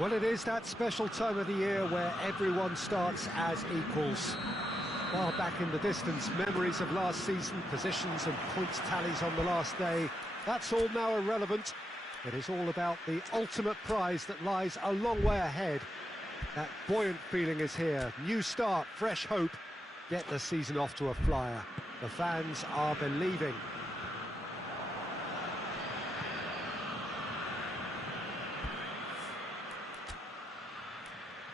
Well, it is that special time of the year where everyone starts as equals. Far back in the distance, memories of last season, positions and points tallies on the last day, that's all now irrelevant. It is all about the ultimate prize that lies a long way ahead. That buoyant feeling is here. New start, fresh hope. Get the season off to a flyer. The fans are believing.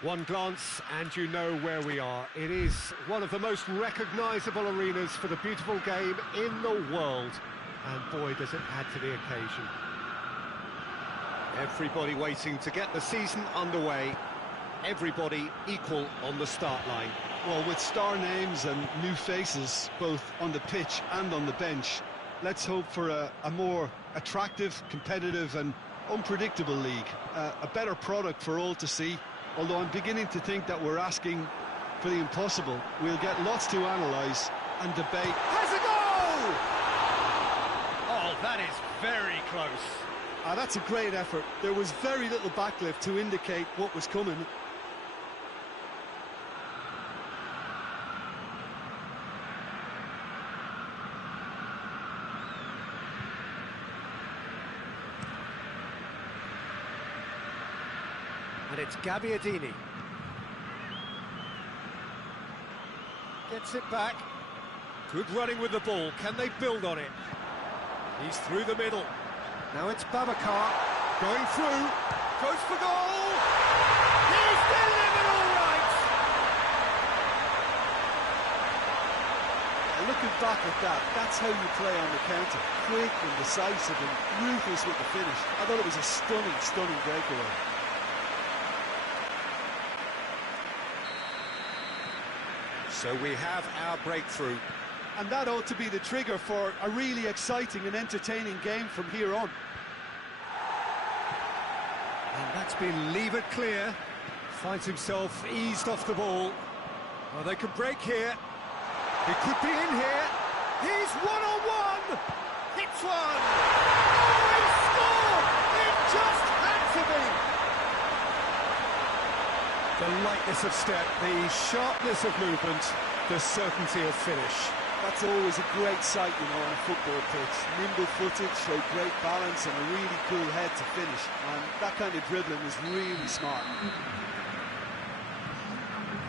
One glance and you know where we are. It is one of the most recognisable arenas for the beautiful game in the world. And boy, does it add to the occasion. Everybody waiting to get the season underway. Everybody equal on the start line. Well, with star names and new faces, both on the pitch and on the bench, let's hope for a more attractive, competitive and unpredictable league. A better product for all to see. Although I'm beginning to think that we're asking for the impossible. We'll get lots to analyse and debate. Has a goal! Oh, that is very close. That's a great effort. There was very little backlift to indicate what was coming. And it's Gabbiadini. Gets it back. Good running with the ball. Can they build on it? He's through the middle. Now it's Babacar. Going through. Goes for goal! He's delivered all right! Looking back at that, that's how you play on the counter. Quick and decisive and ruthless with the finish. I thought it was a stunning breakaway. So we have our breakthrough. And that ought to be the trigger for a really exciting and entertaining game from here on. And that's been levered clear. Finds himself eased off the ball. Well, they can break here. He could be in here. He's one-on-one! Hits one! Oh, he scored! It just had to be! The lightness of step, the sharpness of movement, the certainty of finish. That's always a great sight, you know, on a football pitch. Nimble-footed, showed great balance and a really cool head to finish. And that kind of dribbling is really smart.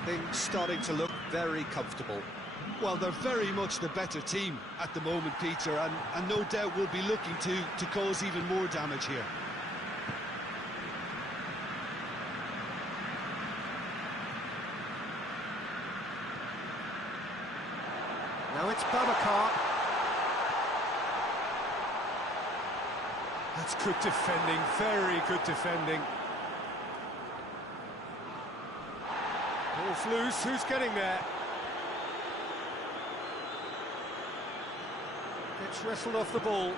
Things starting to look very comfortable. Well, they're very much the better team at the moment, Peter, and no doubt will be looking to cause even more damage here. Now it's Babacar. That's good defending, very good defending. Ball's loose, who's getting there? Gets wrestled off the ball.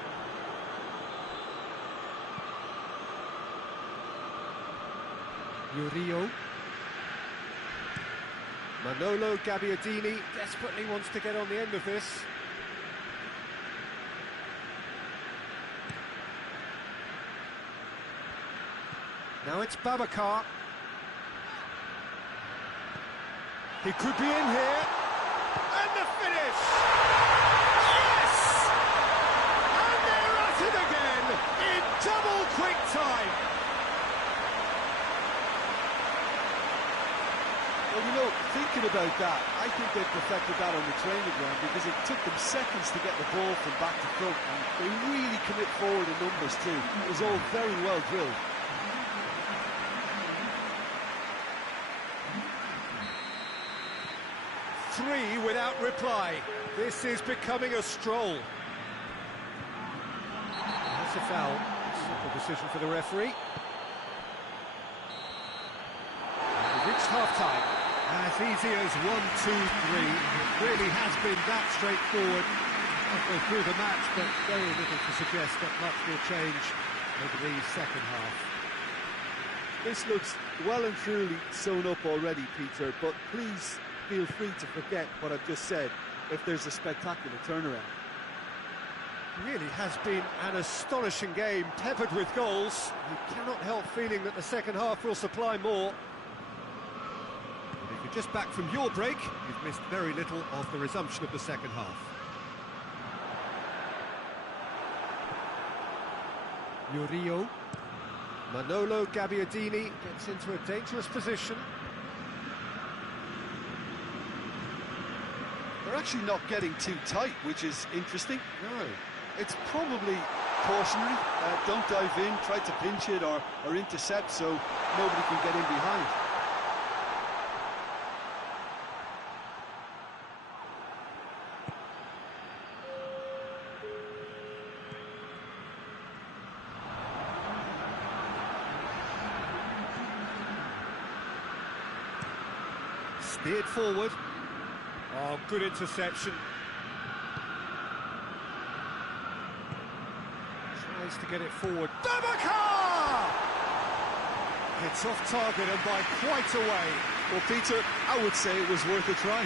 Murillo. Manolo Gabbiadini desperately wants to get on the end of this. Now it's Babacar. He could be in here. And the finish! Yes! And they're at it again in double quick time. Well, you know, thinking about that, I think they perfected that on the training ground because it took them seconds to get the ball from back to front, and they really commit forward in numbers too. It was all very well drilled. Three without reply. This is becoming a stroll. That's a foul. Simple decision for the referee. We've reached half-time. As easy as 1, 2, 3. It really has been that straightforward halfway through the match, but very little to suggest that much will change over the second half. This looks well and truly sewn up already, Peter, but please feel free to forget what I've just said if there's a spectacular turnaround. Really has been an astonishing game, peppered with goals. You cannot help feeling that the second half will supply more. But if you're just back from your break, you've missed very little of the resumption of the second half. Murillo. Manolo Gabbiadini gets into a dangerous position. They're actually not getting too tight, which is interesting. No. It's probably cautionary. Don't dive in, try to pinch it or intercept so nobody can get in behind. Steered forward. Oh, good interception. Tries to get it forward. Batko! It's off target and by quite a way. Well, Peter, I would say it was worth a try.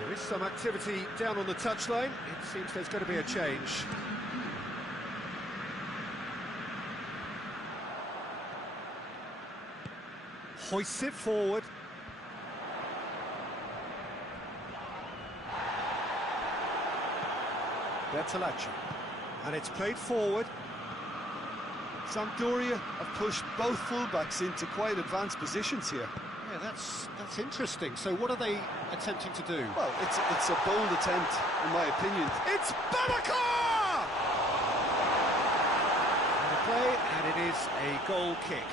There is some activity down on the touchline. It seems there's going to be a change. Hoists it forward. Elate. And it's played forward. Sampdoria have pushed both fullbacks into quite advanced positions here. Yeah, that's interesting. So what are they attempting to do? Well, it's a bold attempt, in my opinion. It's batko! And the play, and it is a goal kick.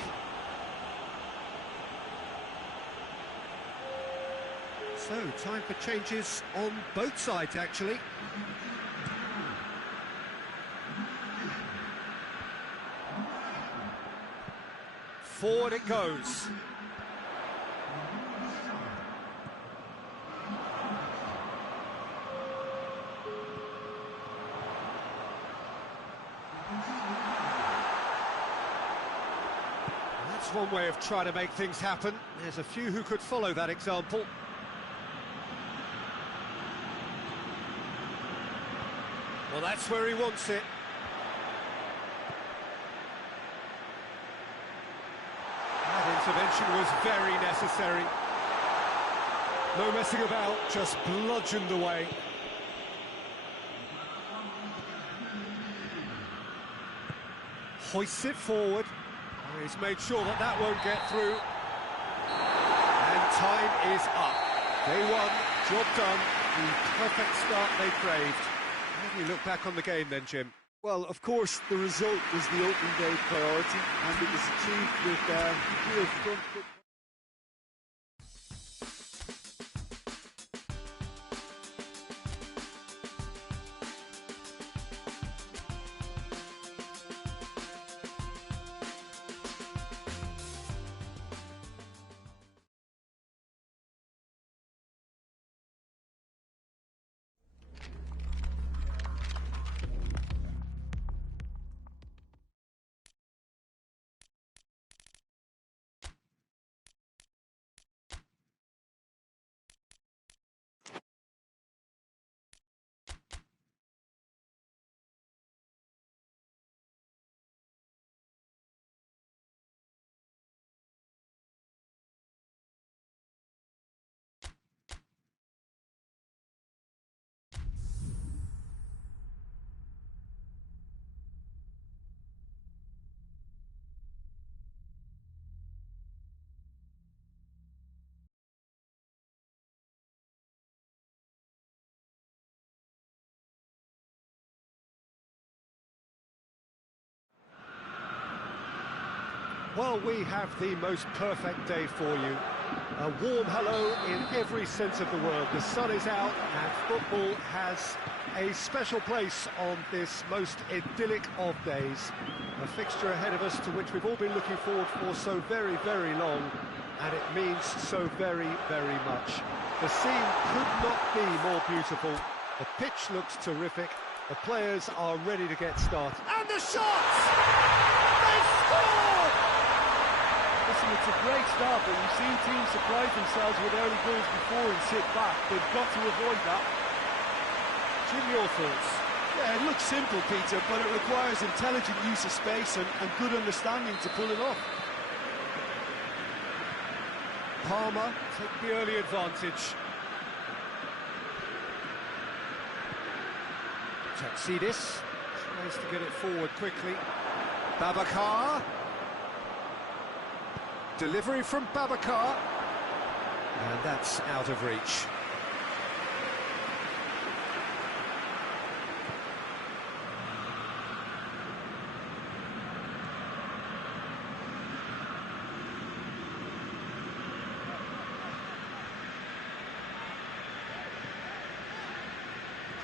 So, time for changes on both sides, actually. Forward it goes. That's one way of trying to make things happen. There's a few who could follow that example. Well, that's where he wants it. That intervention was very necessary. No messing about, just bludgeoned away. Hoists it forward. Oh, he's made sure that that won't get through. And time is up. Day one, job done. The perfect start they craved. How do you look back on the game then, Jim? Well, of course, the result was the opening day priority, and it was achieved with real front foot. Well, we have the most perfect day for you. A warm hello in every sense of the word. The sun is out and football has a special place on this most idyllic of days. A fixture ahead of us to which we've all been looking forward for so very, very long, and it means so very, very much. The scene could not be more beautiful. The pitch looks terrific. The players are ready to get started. And the shots! They scored! The Listen, it's a great start, but we've seen teams surprise themselves with early goals before and sit back. They've got to avoid that. Jim, your thoughts? Yeah, it looks simple, Peter, but it requires intelligent use of space and good understanding to pull it off. Palmer took the early advantage. Tatsidis tries to get it forward quickly. Babacar. Delivery from Babacar. And that's out of reach.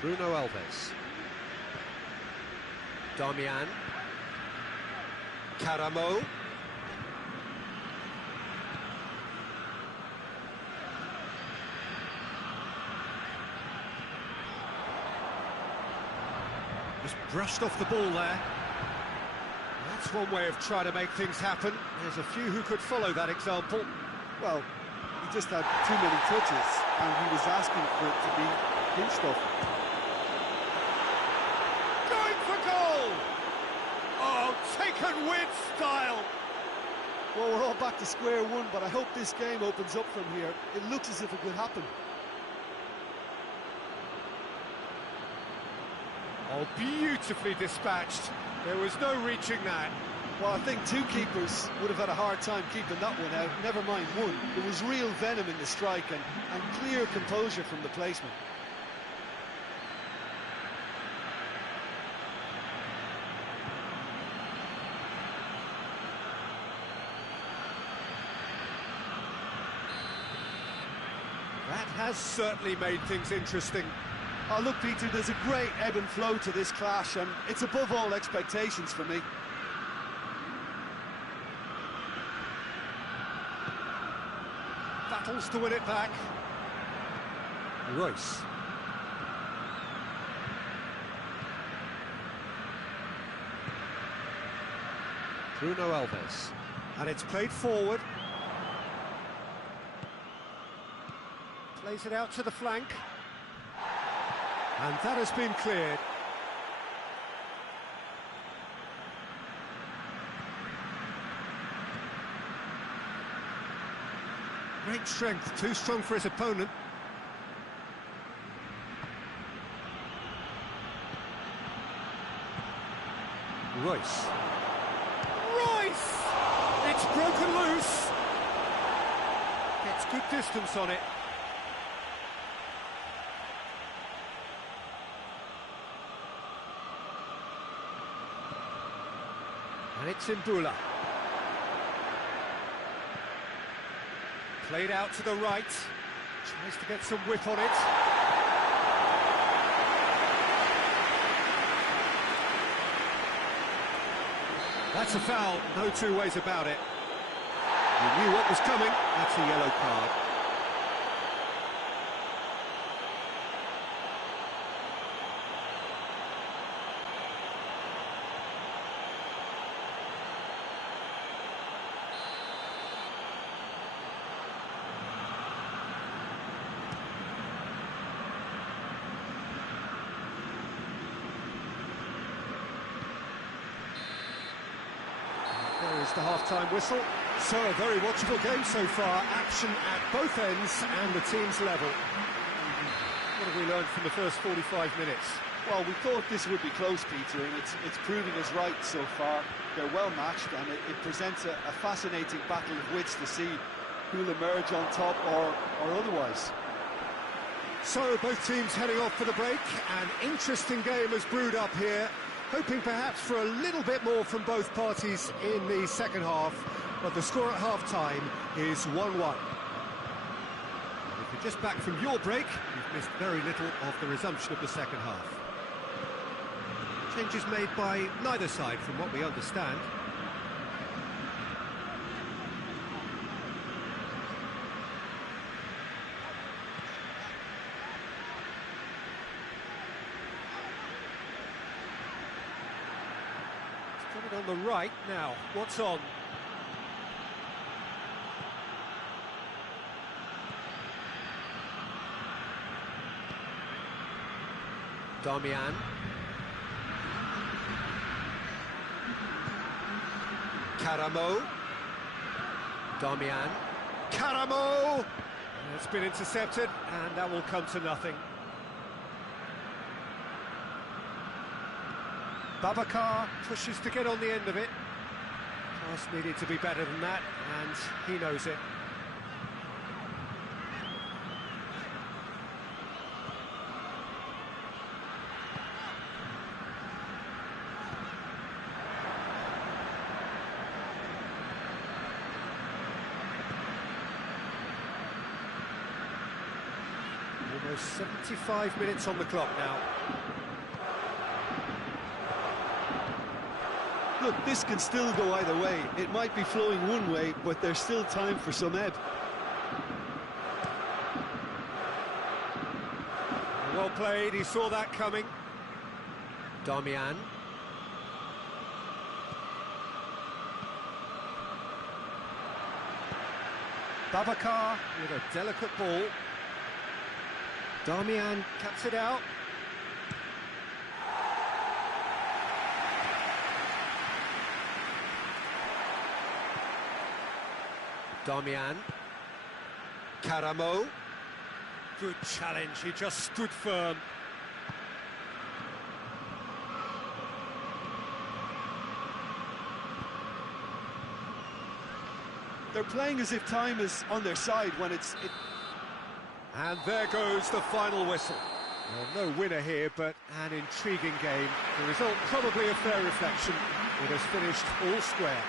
Bruno Alves. Damian. Karamo. Just brushed off the ball there. That's one way of trying to make things happen. There's a few who could follow that example. Well, he just had too many touches, and he was asking for it to be pinched off. Going for goal! Oh, taken with style! Well, we're all back to square one, but I hope this game opens up from here. It looks as if it could happen. Oh, beautifully dispatched. There was no reaching that. Well, I think two keepers would have had a hard time keeping that one out, never mind one. There was real venom in the strike and clear composure from the placement. That has certainly made things interesting. Oh, look, Peter, there's a great ebb and flow to this clash, and it's above all expectations for me. Battles to win it back. Royce. Bruno Alves. And it's played forward. Plays it out to the flank. And that has been cleared. Great strength, too strong for his opponent. Royce. Royce! It's broken loose. Gets good distance on it. And it's Imbula. Played out to the right. Tries to get some whip on it. That's a foul, no two ways about it. You knew what was coming. That's a yellow card. There is the half-time whistle. So, a very watchable game so far. Action at both ends and the team's level. What have we learned from the first 45 minutes? Well, we thought this would be close, Peter, and it's proving us right so far. They're well matched, and it presents a fascinating battle of wits to see who'll emerge on top or otherwise. So, both teams heading off for the break. An interesting game has brewed up here. Hoping perhaps for a little bit more from both parties in the second half, but the score at half-time is 1-1. If you're just back from your break, you've missed very little of the resumption of the second half. Changes made by neither side, from what we understand. Got it on the right now. What's on? Darmian. Karamo. Darmian. Karamo! It's been intercepted, and that will come to nothing. Babacar pushes to get on the end of it. Pass needed to be better than that, and he knows it. Almost 75 minutes on the clock now. Look, this can still go either way. It might be flowing one way, but there's still time for some ebb. Well played, he saw that coming. Darmian. Babacar with a delicate ball. Darmian cuts it out. Darmian. Karamo. Good challenge, he just stood firm. They're playing as if time is on their side when it's... And there goes the final whistle. Well, no winner here, but an intriguing game. The result probably a fair reflection. It has finished all square.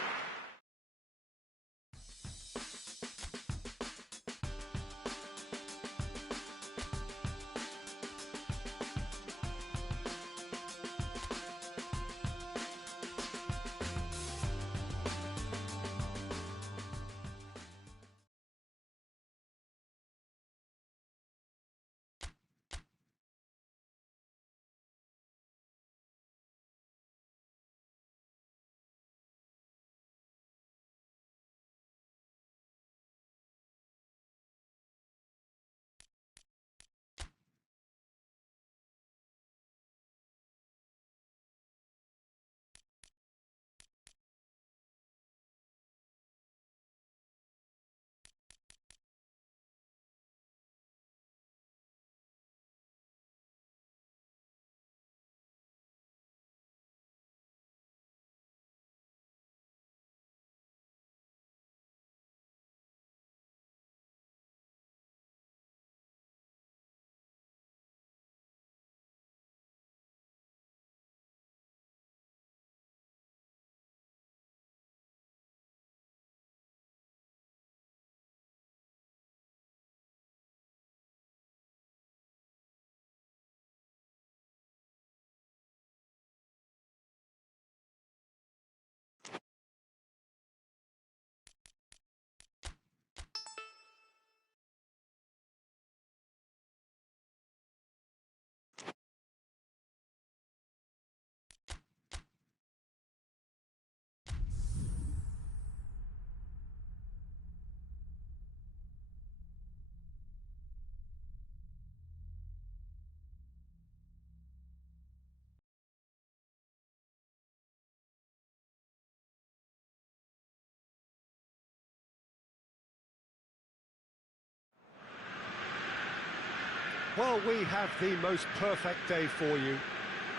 Well, we have the most perfect day for you.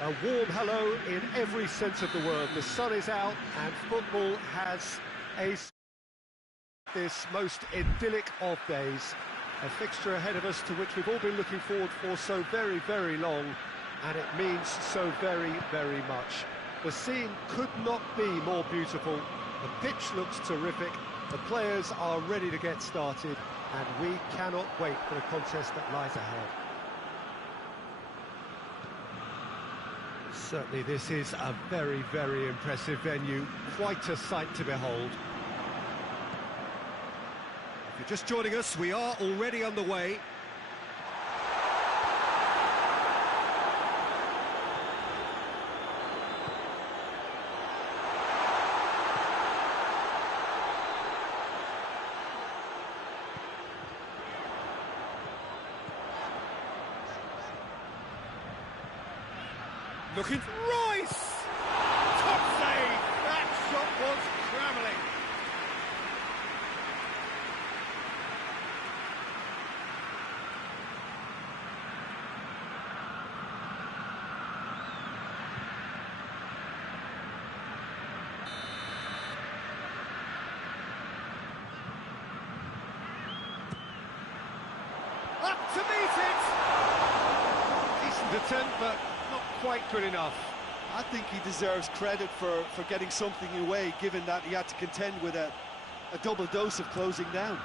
A warm hello in every sense of the word. The sun is out and football has this most idyllic of days. A fixture ahead of us to which we've all been looking forward for so very, very long, and it means so very, very much. The scene could not be more beautiful. The pitch looks terrific. The players are ready to get started, and we cannot wait for the contest that lies ahead. Certainly this is a very, very impressive venue, quite a sight to behold. If you're just joining us, we are already underway. Looking for Royce! Top save! That shot was travelling. Up to meet it! Decent attempt, but not quite good enough. I think he deserves credit for getting something away, given that he had to contend with a double dose of closing down.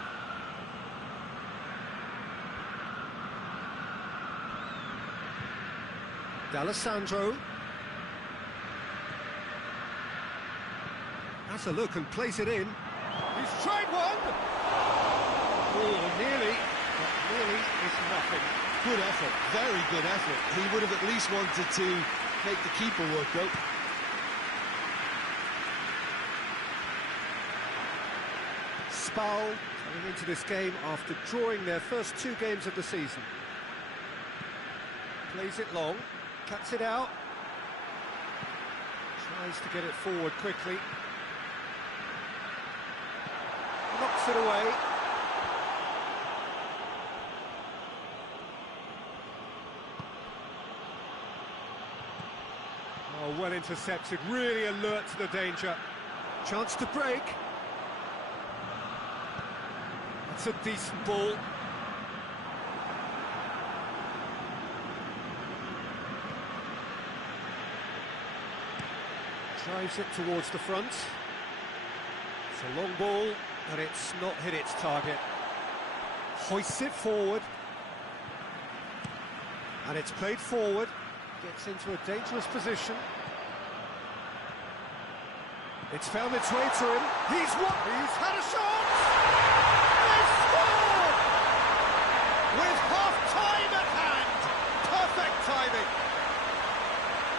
D'Alessandro. Has a look and plays it in. He's tried one! Oh, nearly, but nearly is nothing. Good effort, very good effort. He would have at least wanted to make the keeper work out. Spal coming into this game after drawing their first 2 games of the season. Plays it long, cuts it out. Tries to get it forward quickly. Knocks it away. Oh, well intercepted, really alert to the danger. Chance to break. That's a decent ball. Drives it towards the front. It's a long ball, but it's not hit its target. Hoists it forward. And it's played forward. Gets into a dangerous position. It's found its way to him. He's had a shot! They scored! With half-time at hand! Perfect timing!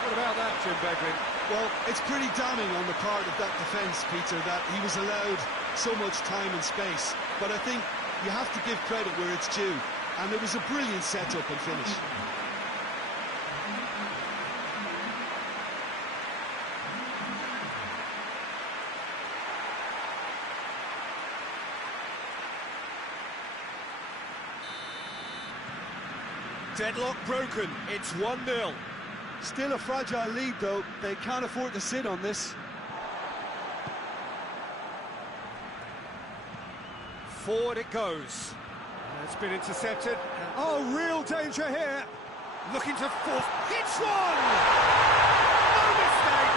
What about that, Jim Beglin? Well, it's pretty damning on the part of that defence, Peter, that he was allowed so much time and space. But I think you have to give credit where it's due. And it was a brilliant setup and finish. Deadlock broken, it's 1-0. Still a fragile lead, though. They can't afford to sit on this. Forward it goes. It's been intercepted. Oh, real danger here. Looking to force. Hits one! No mistake!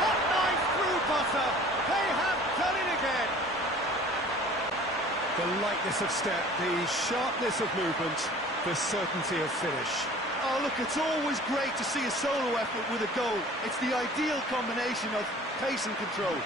Hot knife through butter. They have done it again. The lightness of step, the sharpness of movement, the certainty of finish. Oh, look, it's always great to see a solo effort with a goal. It's the ideal combination of pace and control.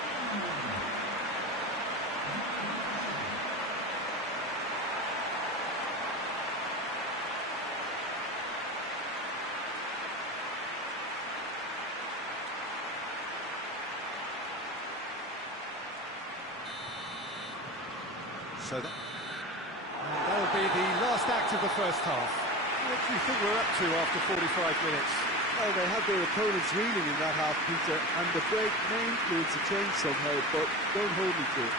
So that'll be the last act of the first half. What do you think we're up to after 45 minutes? Well, they had their opponents reeling in that half, Peter, and the break may influence a change somehow, but don't hold me to it.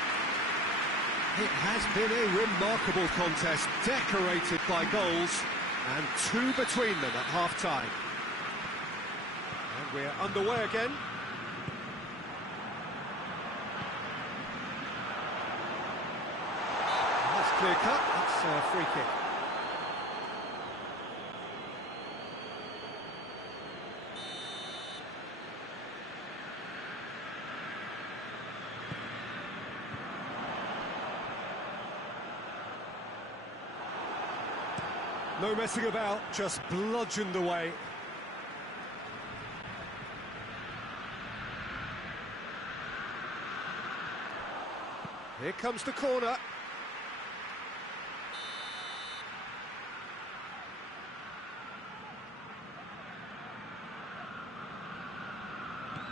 It has been a remarkable contest, decorated by goals, and 2 between them at half-time. And we're underway again. That's clear cut, that's a free kick. No messing about, just bludgeoned away. Here comes the corner.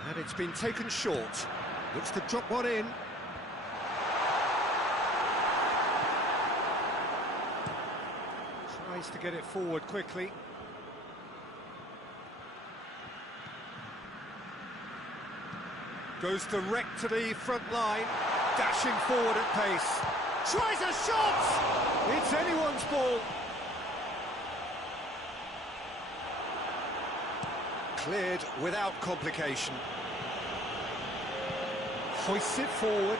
And it's been taken short. Looks to drop one in. Tries to get it forward quickly. Goes direct to the front line, dashing forward at pace. Tries a shot! It's anyone's ball. Cleared without complication. Hoists it forward.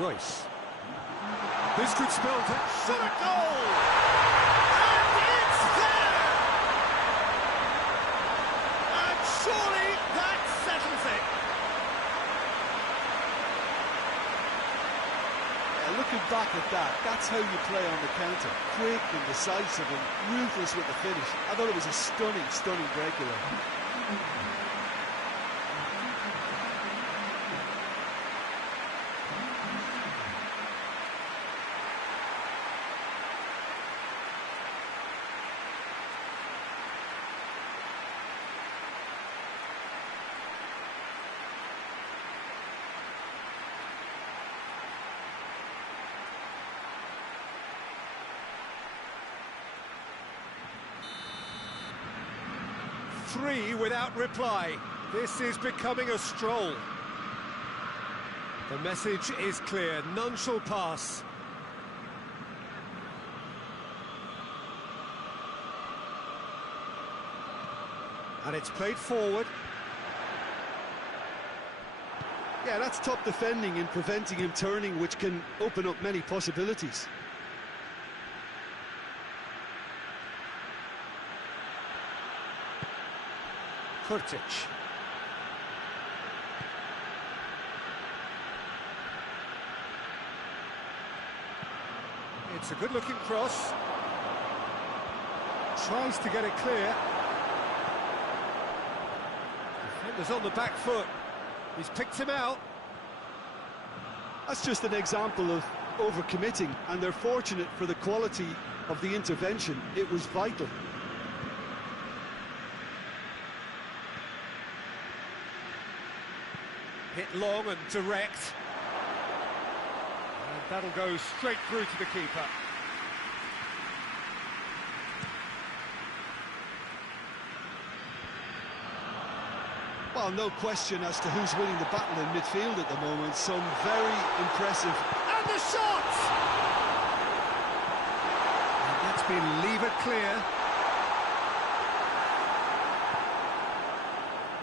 Royce. This could spell that shot a goal! And it's there! And surely that settles it. Looking back at that, that's how you play on the counter. Quick and decisive and ruthless with the finish. I thought it was a stunning, stunning breakaway. Three without reply. This is becoming a stroll. The message is clear, none shall pass. And it's played forward. Yeah, that's top defending and preventing him turning, which can open up many possibilities. Kurtic. It's a good-looking cross. Tries to get it clear. Defender's on the back foot. He's picked him out. That's just an example of overcommitting, and they're fortunate for the quality of the intervention. It was vital. Hit long and direct. And that'll go straight through to the keeper. Well, no question as to who's winning the battle in midfield at the moment. Some very impressive. And the shot! And that's been levered clear.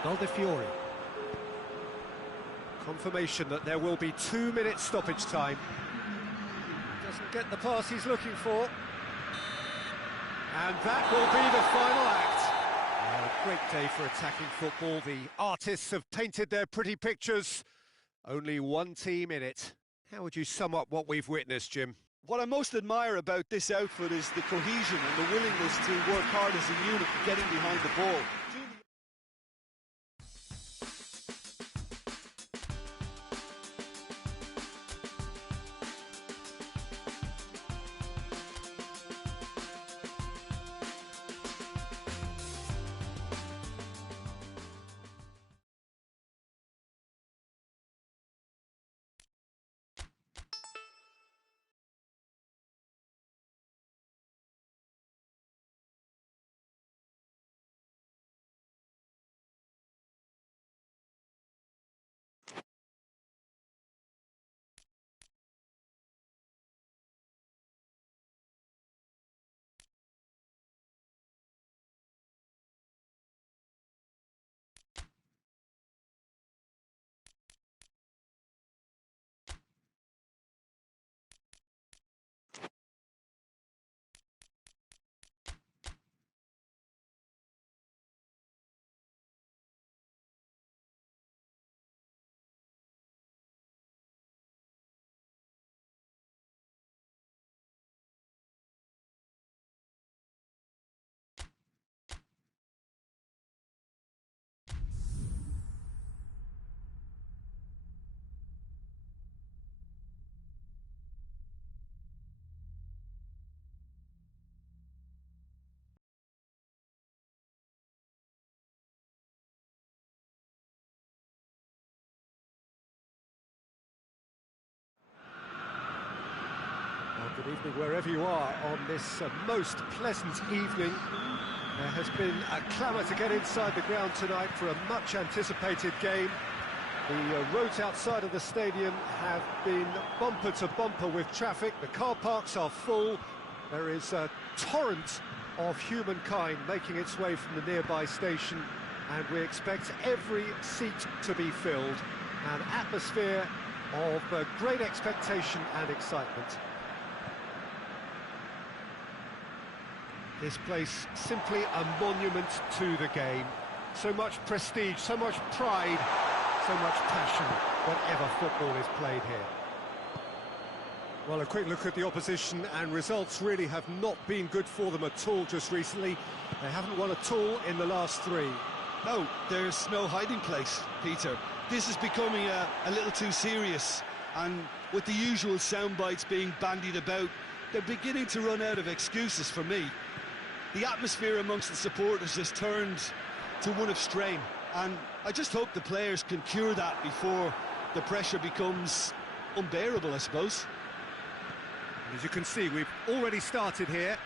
Valdefiori. Confirmation that there will be 2 minutes stoppage time. Doesn't get the pass he's looking for. And that will be the final act. A great day for attacking football. The artists have painted their pretty pictures. Only one team in it. How would you sum up what we've witnessed, Jim? What I most admire about this outfit is the cohesion and the willingness to work hard as a unit, getting behind the ball. Good evening wherever you are on this most pleasant evening. There has been a clamour to get inside the ground tonight for a much anticipated game. The roads outside of the stadium have been bumper to bumper with traffic. The car parks are full. There is a torrent of humankind making its way from the nearby station, and we expect every seat to be filled. An atmosphere of great expectation and excitement. This place simply a monument to the game. So much prestige, so much pride, so much passion whenever football is played here. Well, a quick look at the opposition, and results really have not been good for them at all just recently. They haven't won at all in the last three. No, there's no hiding place, Peter. This is becoming a little too serious, and with the usual sound bites being bandied about, they're beginning to run out of excuses for me. The atmosphere amongst the supporters has turned to one of strain, and I just hope the players can cure that before the pressure becomes unbearable, I suppose. As you can see, we've already started here.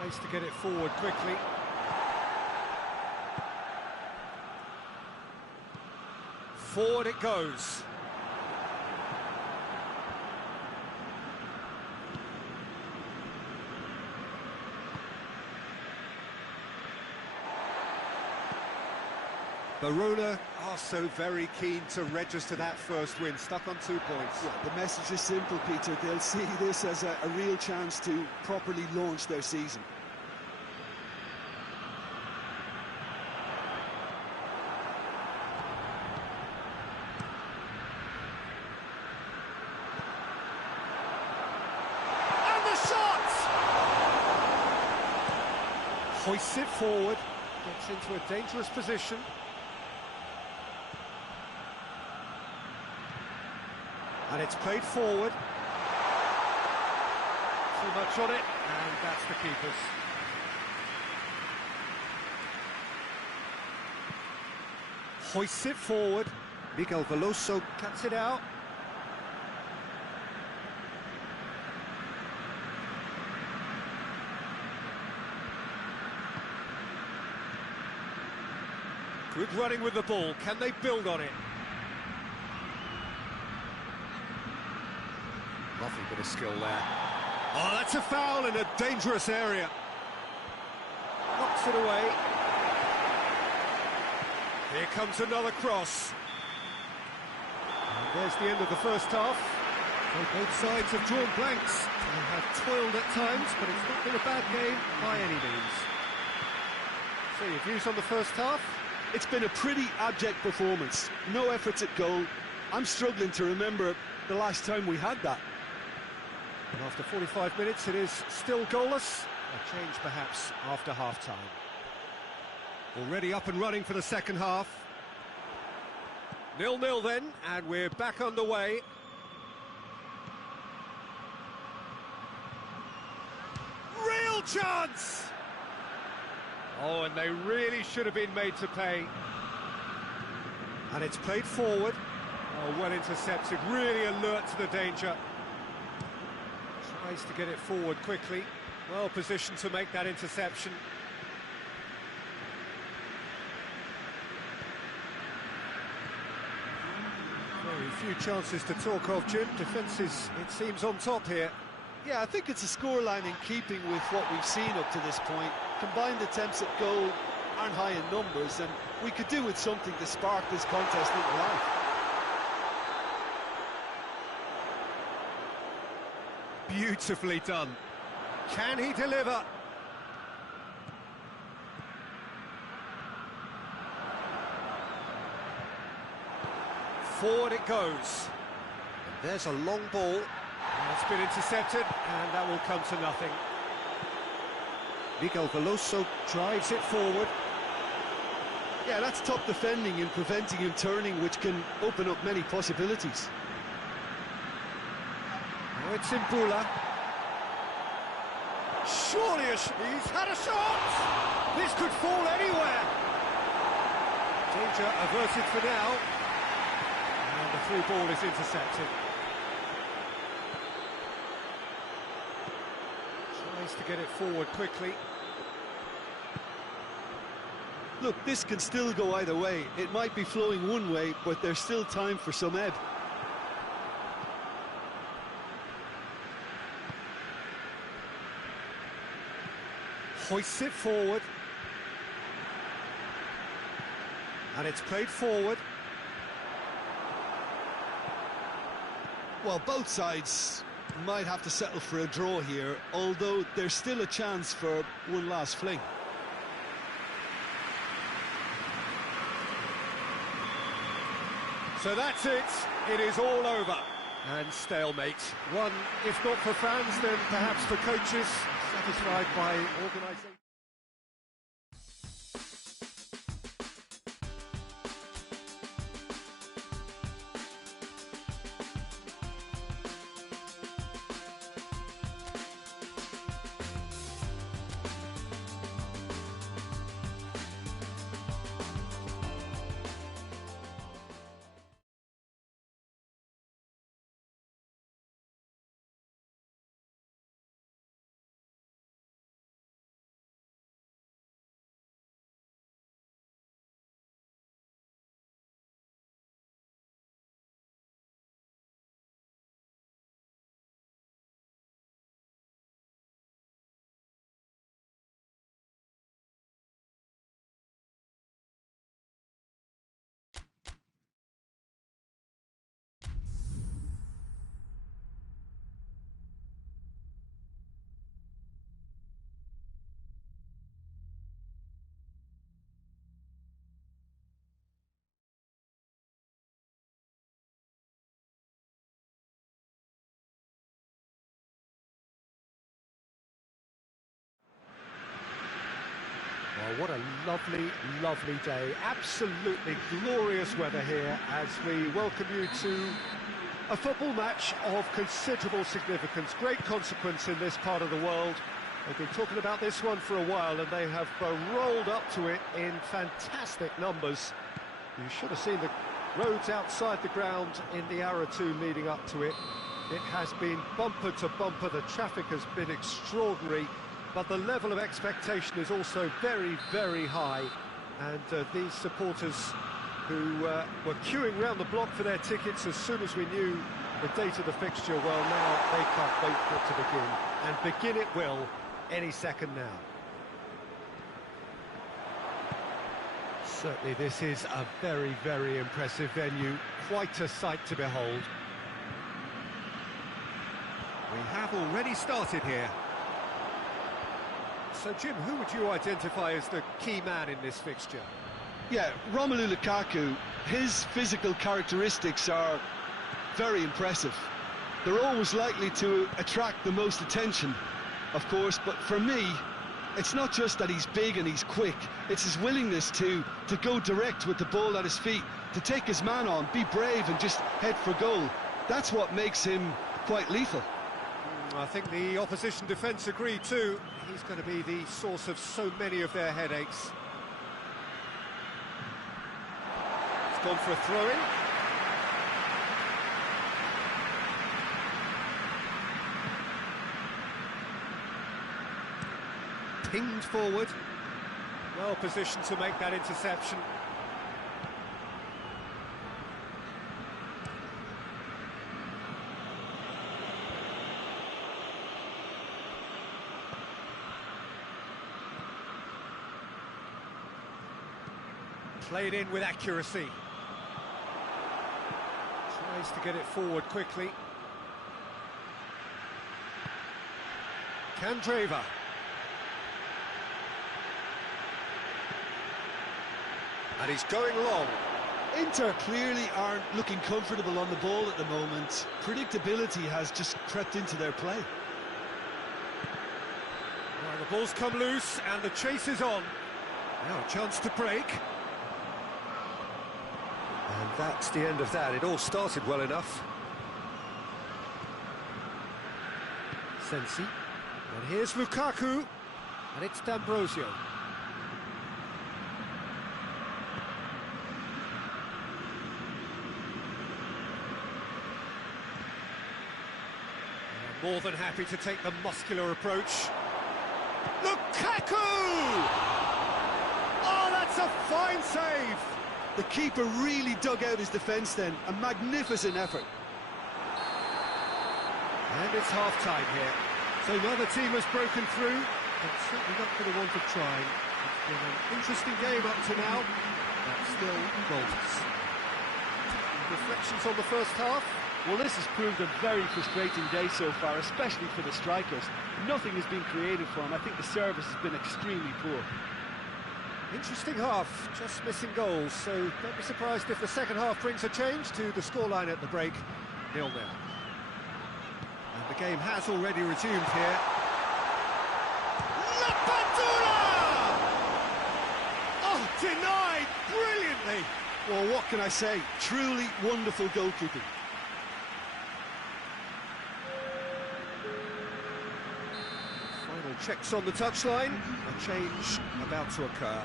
Tries to get it forward quickly. Forward it goes. Verona are so very keen to register that first win, stuck on 2 points. Yeah, the message is simple, Peter. They'll see this as a real chance to properly launch their season. And the shot! Hoists it forward, gets into a dangerous position. And it's played forward. Too much on it, and that's the keeper's. Hoists it forward. Miguel Veloso cuts it out. Good running with the ball. Can they build on it? Lovely bit of skill there. Oh, that's a foul in a dangerous area. Knocks it away. Here comes another cross. And there's the end of the first half. So both sides have drawn blanks. They have toiled at times, but it's not been a bad game by any means. So your views on the first half? It's been a pretty abject performance. No efforts at goal. I'm struggling to remember the last time we had that. And after 45 minutes, it is still goalless. A change, perhaps, after half-time. Already up and running for the second half. 0-0 then, and we're back underway. Real chance! Oh, and they really should have been made to pay. And it's played forward. Oh, well intercepted, really alert to the danger. Tries to get it forward quickly. Well positioned to make that interception. Very few chances to talk of, Jim. Defence is, it seems, on top here. Yeah, I think it's a scoreline in keeping with what we've seen up to this point. Combined attempts at goal aren't high in numbers, and we could do with something to spark this contest into life. Beautifully done. Can he deliver? Forward it goes. And there's a long ball. It's been intercepted, and that will come to nothing. Miguel Veloso drives it forward. Yeah, that's top defending and preventing him turning, which can open up many possibilities. Now it's in Bula. Surely he's had a shot! This could fall anywhere! Danger averted for now. And the through ball is intercepted. Tries to get it forward quickly. Look, this can still go either way. It might be flowing one way, but there's still time for some ebb. Hoists it forward. And it's played forward. Well, both sides might have to settle for a draw here, although there's still a chance for one last fling. So that's it. It is all over. And stalemate. One, if not for fans, then perhaps for coaches, satisfied by organisation. Well, what a lovely, lovely day. Absolutely glorious weather here as we welcome you to a football match of considerable significance, great consequence in this part of the world. They've been talking about this one for a while and they have rolled up to it in fantastic numbers. You should have seen the roads outside the ground in the hour or two leading up to it. It has been bumper to bumper, the traffic has been extraordinary. But the level of expectation is also very, very high. And these supporters who were queuing round the block for their tickets as soon as we knew the date of the fixture, well, now they can't wait for it to begin. And begin it will any second now. Certainly this is a very, very impressive venue. Quite a sight to behold. We have already started here. So, Jim, who would you identify as the key man in this fixture? Yeah, Romelu Lukaku, his physical characteristics are very impressive. They're always likely to attract the most attention, of course, but for me, it's not just that he's big and he's quick, it's his willingness to go direct with the ball at his feet, to take his man on, be brave and just head for goal. That's what makes him quite lethal. I think the opposition defence agree too. He's going to be the source of so many of their headaches. It's gone for a throw-in. Pinged forward. Well positioned to make that interception. Played in with accuracy. Tries to get it forward quickly. Candreva. And he's going long. Inter clearly aren't looking comfortable on the ball at the moment. Predictability has just crept into their play. Well, the ball's come loose and the chase is on. Now a chance to break. And that's the end of that. It all started well enough. Sensi. And here's Lukaku. And it's D'Ambrosio. More than happy to take the muscular approach. Lukaku! Oh, that's It's a fine save! The keeper really dug out his defence then. A magnificent effort. And it's half-time here. So neither team has broken through, but certainly not for the want of trying. It's been an interesting game up to now, but still goalless. Reflections on the first half? Well, this has proved a very frustrating day so far, especially for the strikers. Nothing has been created for them. I think the service has been extremely poor. Interesting half, just missing goals, so don't be surprised if the second half brings a change to the scoreline at the break, 0-0. And the game has already resumed here. Oh, denied brilliantly! Well, what can I say? Truly wonderful goalkeeping. Final checks on the touchline, a change about to occur.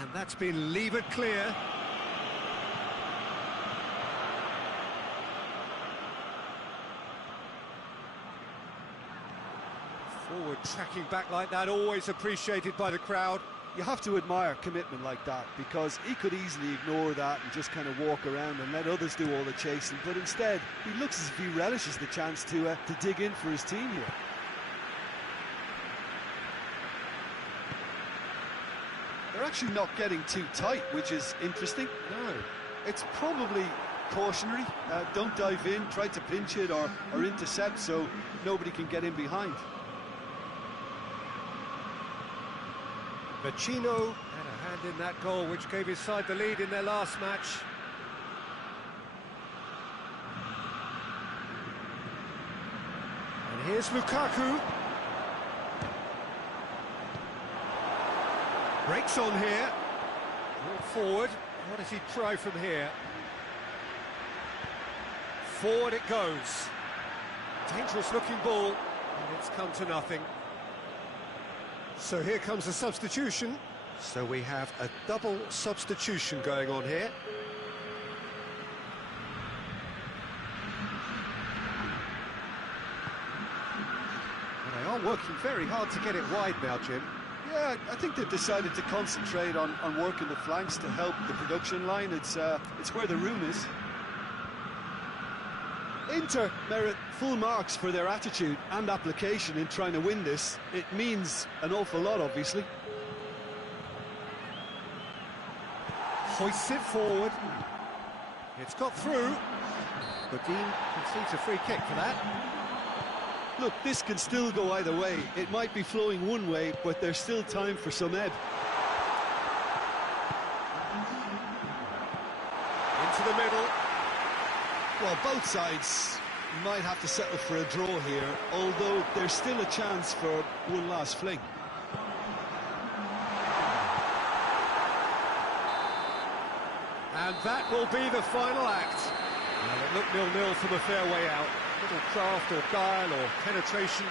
And that's been levered clear. Forward tracking back like that, always appreciated by the crowd. You have to admire commitment like that, because he could easily ignore that and just kind of walk around and let others do all the chasing, but instead he looks as if he relishes the chance to dig in for his team here. They're actually not getting too tight, which is interesting. No. It's probably cautionary. Don't dive in, try to pinch it or intercept so nobody can get in behind. Vecino had a hand in that goal, which gave his side the lead in their last match. And here's Lukaku. Breaks on here. Ball forward. What does he try from here? Forward it goes. Dangerous looking ball, and it's come to nothing. So here comes a substitution. So we have a double substitution going on here. And they are working very hard to get it wide now, Jim. Yeah, I think they've decided to concentrate on working the flanks to help the production line. It's where the room is. Inter merit full marks for their attitude and application in trying to win this. It means an awful lot, obviously. Hoists it forward. It's got through. Godin concedes a free kick for that. Look, this can still go either way. It might be flowing one way, but there's still time for some ebb. Into the middle. Well, both sides might have to settle for a draw here, although there's still a chance for one last fling. And that will be the final act. Well, it looked 0-0 from a fair way out. Little craft or guile or penetration.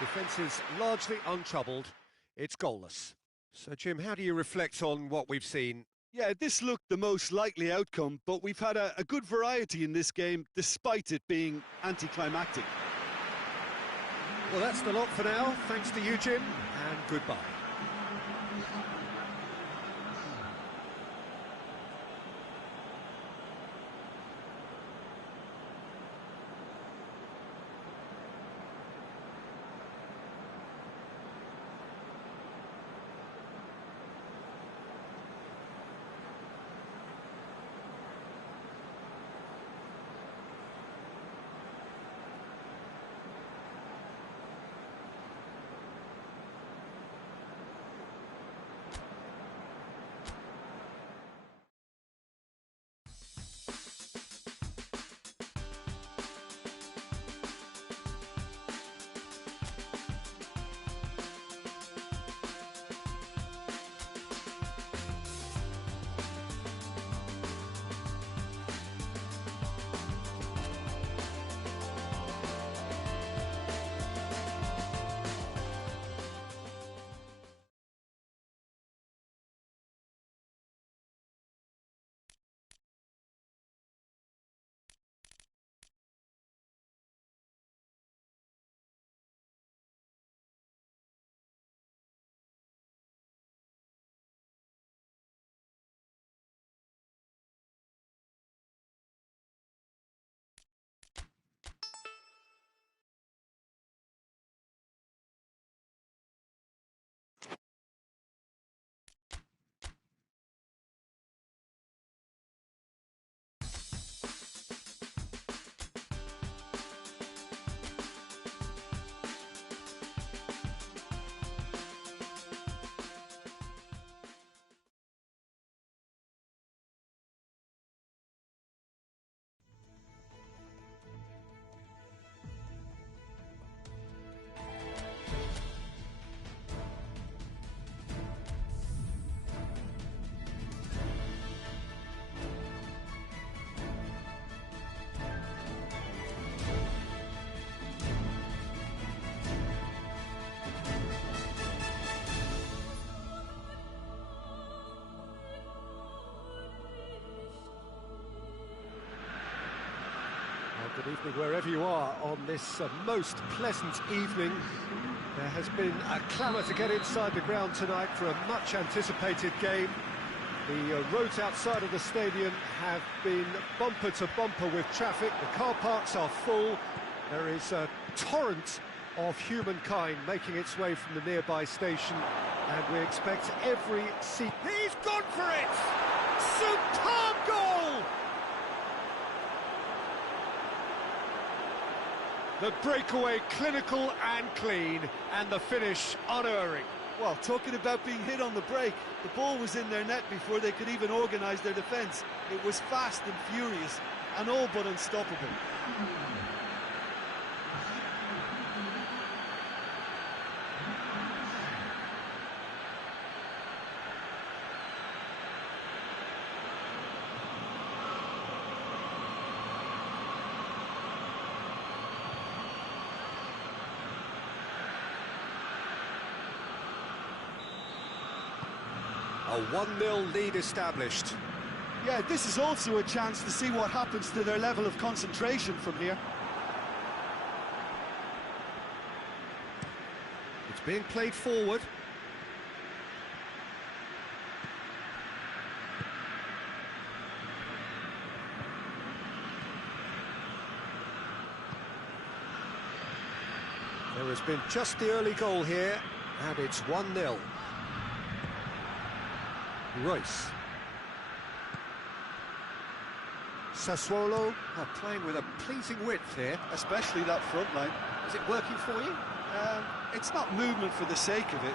Defence is largely untroubled. It's goalless. So, Jim, how do you reflect on what we've seen? Yeah, this looked the most likely outcome, but we've had a good variety in this game, despite it being anticlimactic. Well, that's the lot for now. Thanks to you, Jim, and goodbye. Good evening wherever you are on this most pleasant evening. There has been a clamour to get inside the ground tonight for a much anticipated game. The roads outside of the stadium have been bumper to bumper with traffic. The car parks are full. There is a torrent of humankind making its way from the nearby station, and we expect every seat. He's gone for it! Superb goal! The breakaway clinical and clean, and the finish unerring. Well, talking about being hit on the break, the ball was in their net before they could even organise their defence. It was fast and furious, and all but unstoppable. A 1-0 lead established. Yeah, this is also a chance to see what happens to their level of concentration from here. It's being played forward. There has been just the early goal here, and it's 1-0. Royce. Sassuolo are playing with a pleasing width here. Especially that front line. Is it working for you? It's not movement for the sake of it.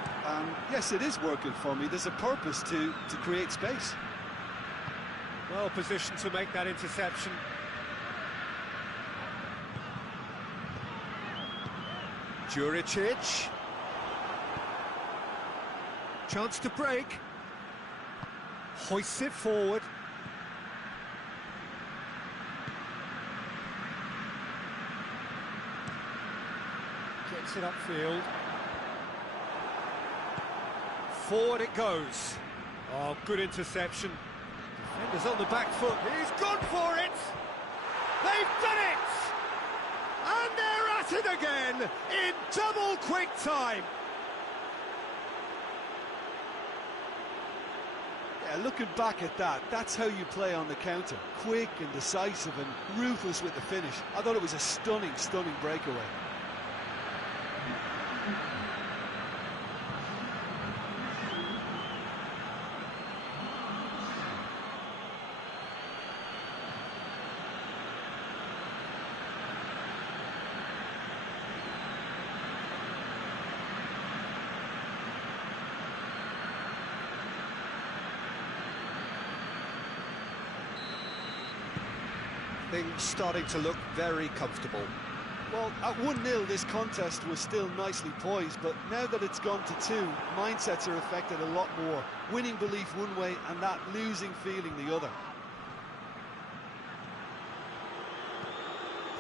Yes, it is working for me. There's a purpose to create space. Well positioned to make that interception. Juricic. Chance to break. Hoists it forward. Gets it upfield. Forward it goes. Oh, good interception. Defender's on the back foot. He's gone for it! They've done it! And they're at it again in double quick time. Yeah, looking back at that, that's how you play on the counter. Quick and decisive and ruthless with the finish. I thought it was a stunning, stunning breakaway. Things starting to look very comfortable. Well, at 1-0 this contest was still nicely poised, but now that it's gone to 2, mindsets are affected a lot more. Winning belief one way and that losing feeling the other.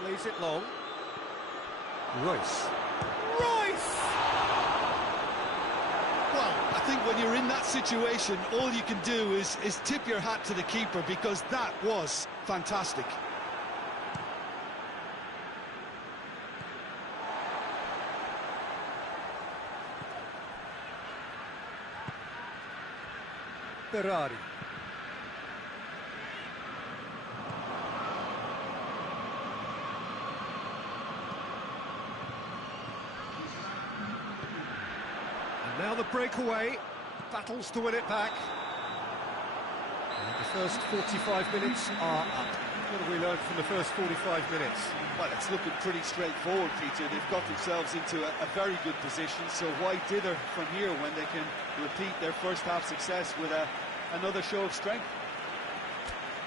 Plays it long. Royce. Well, I think when you're in that situation, all you can do is tip your hat to the keeper, because that was fantastic. Ferrari. And now the breakaway, battles to win it back. And the first 45 minutes are up. What have we learned from the first 45 minutes? Well, it's looking pretty straightforward, Peter. They've got themselves into a very good position, so why dither from here when they can repeat their first half success with another show of strength?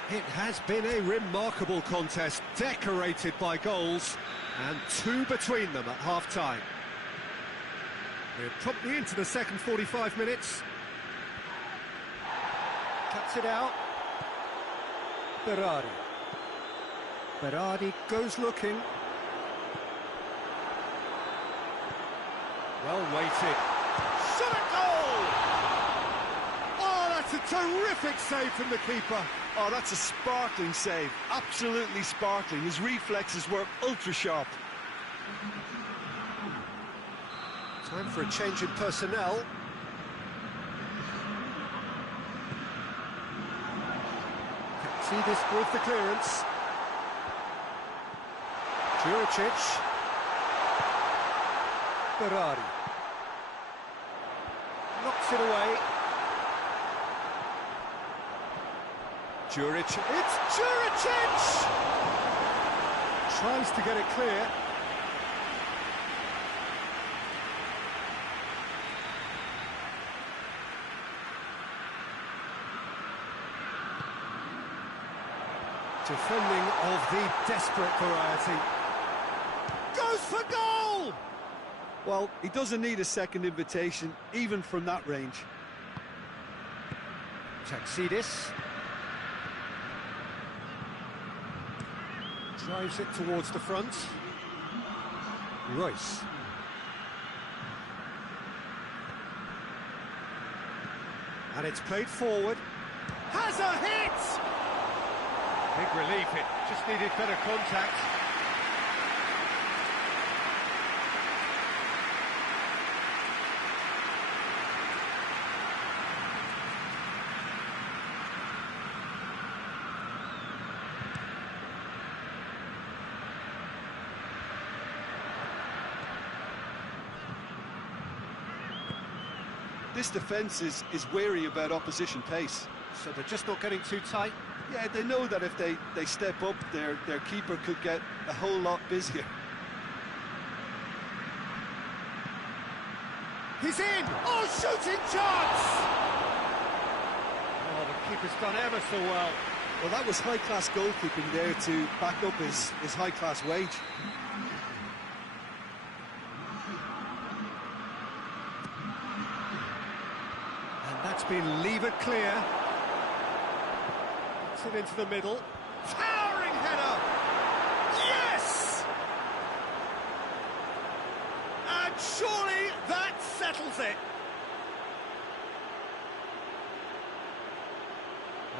It has been a remarkable contest, decorated by goals, and 2 between them at half-time. We're promptly into the second 45 minutes. Cuts it out. Ferrari. Berardi goes looking. Well weighted. Sladko! Oh, that's a terrific save from the keeper. Oh, that's a sparkling save. Absolutely sparkling. His reflexes were ultra sharp. Time for a change in personnel. See this with the clearance. Juricic. Berardi. Knocks it away. Juricic. It's Juricic! Tries to get it clear. Defending of the desperate variety. Goes for goal! Well, he doesn't need a second invitation, even from that range. Taxidis. Drives it towards the front. Royce. And it's played forward. Has a hit! Big relief, it just needed better contact. This defence is wary about opposition pace. So they're just not getting too tight. Yeah, they know that if they step up, their keeper could get a whole lot busier. He's in! Oh, shooting chance! Oh, the keeper's done ever so well. Well, that was high-class goalkeeping there to back up his high-class wage. And that's been levered clear. It into the middle. Towering header! Yes! And surely that settles it.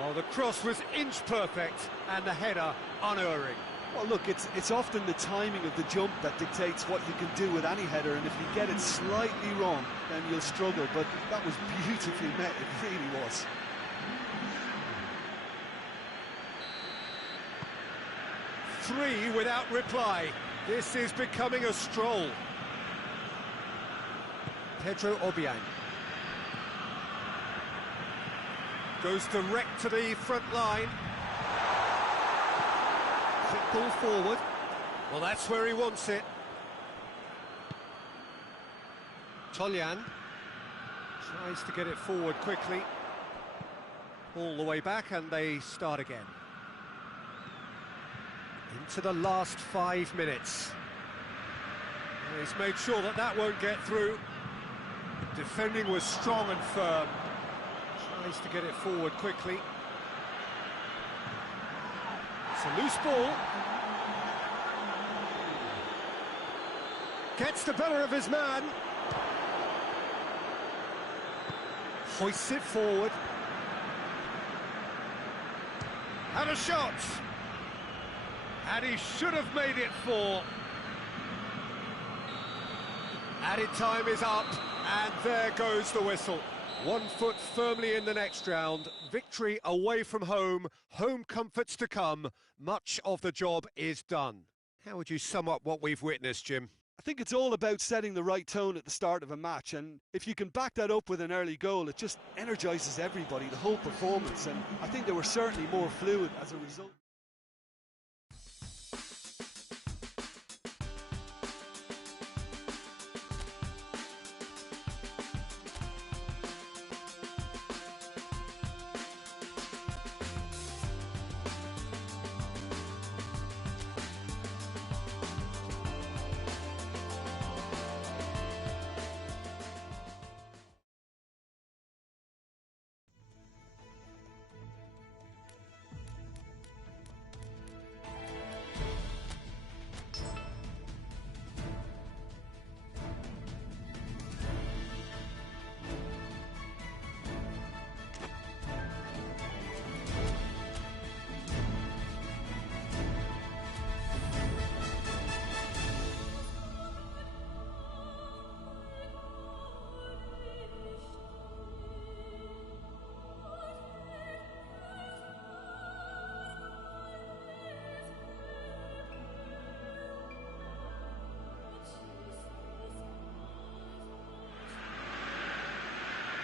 Oh, the cross was inch perfect and the header unerring. Well, look, it's often the timing of the jump that dictates what you can do with any header, and if you get it slightly wrong, then you'll struggle. But that was beautifully met, it really was. Three without reply. This is becoming a stroll. Pedro Obiang goes direct to the front line. Quick ball forward. Well, that's where he wants it. Tolyan tries to get it forward quickly. All the way back, and they start again. Into the last 5 minutes. And he's made sure that that won't get through. Defending was strong and firm. Tries to get it forward quickly. It's a loose ball. Gets the better of his man. Hoists it forward. And a shot. And he should have made it 4. Added time is up, and there goes the whistle. 1 foot firmly in the next round. Victory away from home. Home comforts to come. Much of the job is done. How would you sum up what we've witnessed, Jim? I think it's all about setting the right tone at the start of a match, and if you can back that up with an early goal, it just energises everybody, the whole performance, and I think they were certainly more fluid as a result.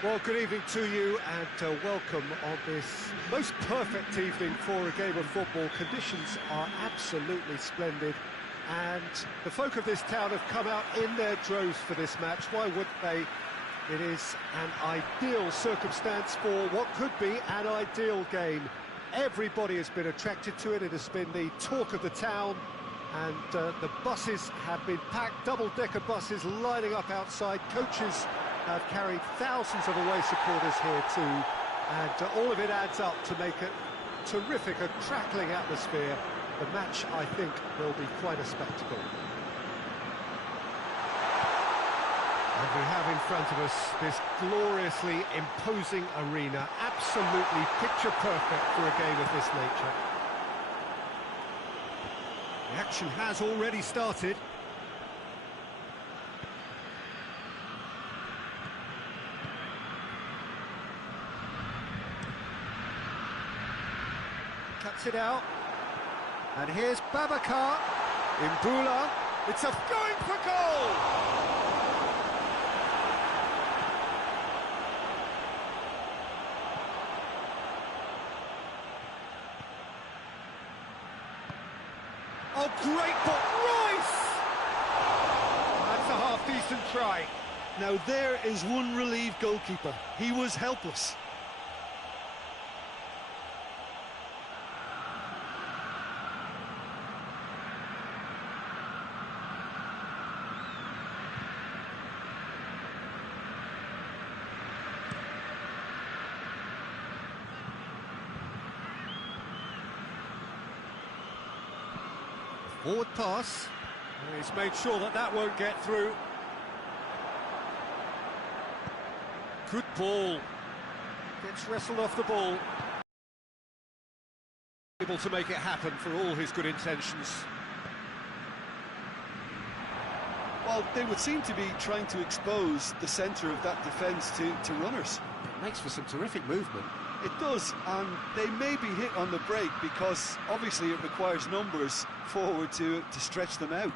Well, good evening to you and welcome on this most perfect evening for a game of football. Conditions are absolutely splendid and the folk of this town have come out in their droves for this match. Why wouldn't they? It is an ideal circumstance for what could be an ideal game. Everybody has been attracted to it. It has been the talk of the town, and the buses have been packed, double-decker buses lining up outside. Coaches have carried thousands of away supporters here too, and all of it adds up to make it terrific, a crackling atmosphere. The match, I think, will be quite a spectacle. And we have in front of us this gloriously imposing arena, absolutely picture perfect for a game of this nature. The action has already started. Cuts it out. And here's Babacar. Imbula. It's a going for goal! Oh, great ball, Royce! That's a half-decent try. Now there is one relieved goalkeeper. He was helpless. Forward pass. And he's made sure that that won't get through. Good ball. Gets wrestled off the ball. Able to make it happen for all his good intentions. Well, they would seem to be trying to expose the centre of that defence to runners. It makes for some terrific movement. It does, and they may be hit on the break because obviously it requires numbers forward to stretch them out.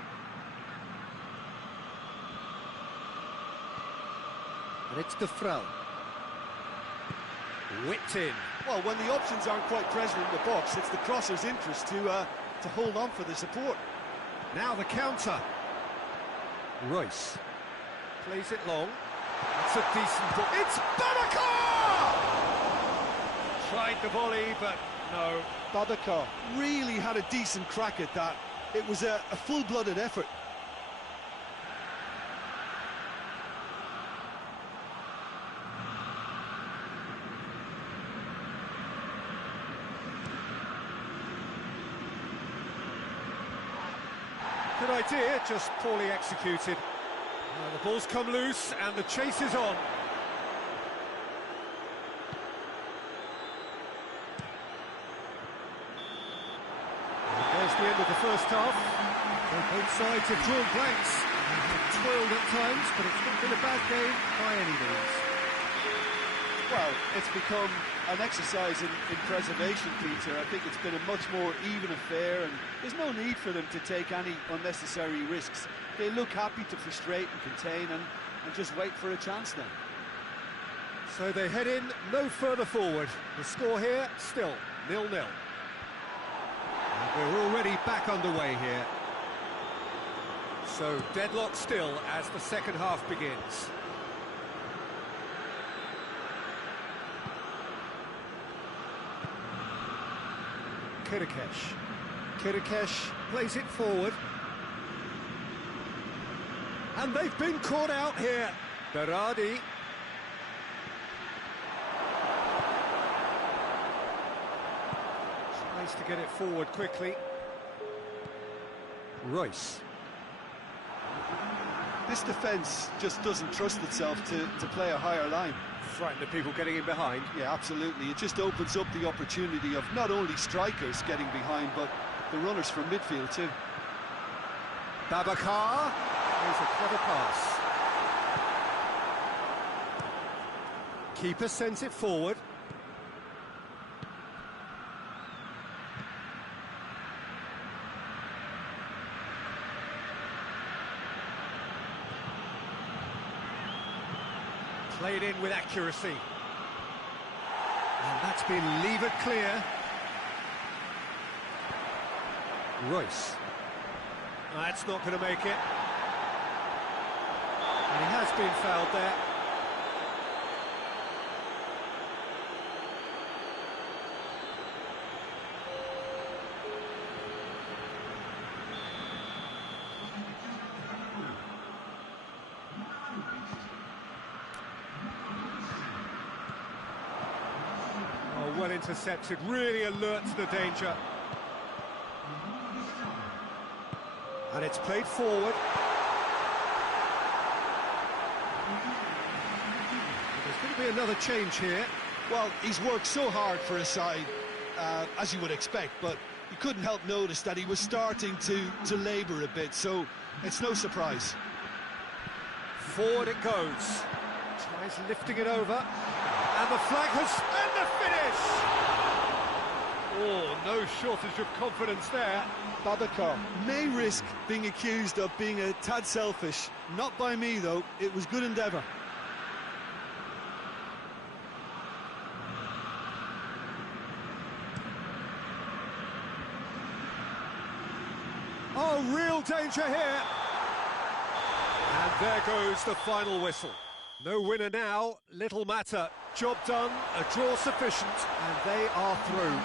And it's the throw. Whipped in. Well, when the options aren't quite present in the box, it's the crosser's interest to hold on for the support. Now the counter. Royce plays it long. That's a decent ball. It's Babacar! Tried the volley, but no. Babacar really had a decent crack at that. It was a full-blooded effort. Good idea, just poorly executed. The ball's come loose and the chase is on. There's the end of the first half. Well, both sides have drawn blanks and have toiled at times, but it's not been a bad game by any means. Well, it's become an exercise in preservation, Peter. I think it's been a much more even affair, and there's no need for them to take any unnecessary risks. They look happy to frustrate and contain and just wait for a chance now. So they head in no further forward. The score here, still 0-0. And we're already back underway here. So deadlock still as the second half begins. Kirikesh plays it forward. And they've been caught out here. Berardi. Tries to get it forward quickly. Royce. This defence just doesn't trust itself to play a higher line. Frightened of people getting in behind. Yeah, absolutely. It just opens up the opportunity of not only strikers getting behind, but the runners from midfield too. Babacar. Here's a clever pass. Keeper sends it forward. Played in with accuracy. And that's been levered clear. Royce. That's not going to make it. And he has been fouled there. Oh, well intercepted, really alert to the danger. And it's played forward. There's going to be another change here. Well, he's worked so hard for his side, as you would expect, but you couldn't help notice that he was starting to labour a bit, so it's no surprise. Forward it goes. Tries lifting it over. And the flag has... and the finish! Oh, no shortage of confidence there. Batko may risk being accused of being a tad selfish. Not by me, though. It was good endeavour. Oh, real danger here. And there goes the final whistle. No winner now, little matter. Job done, a draw sufficient, and they are through.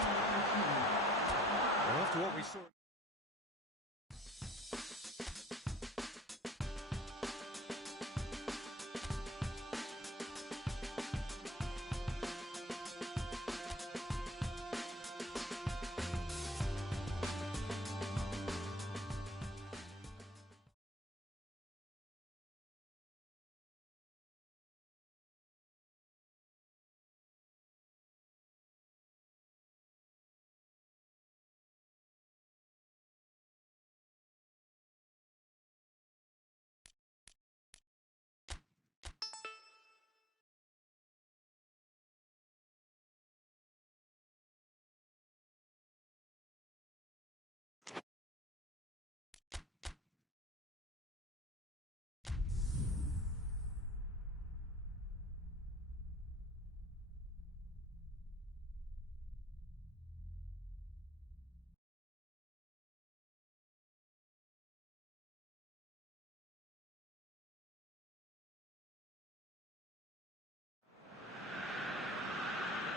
Well, after what we saw...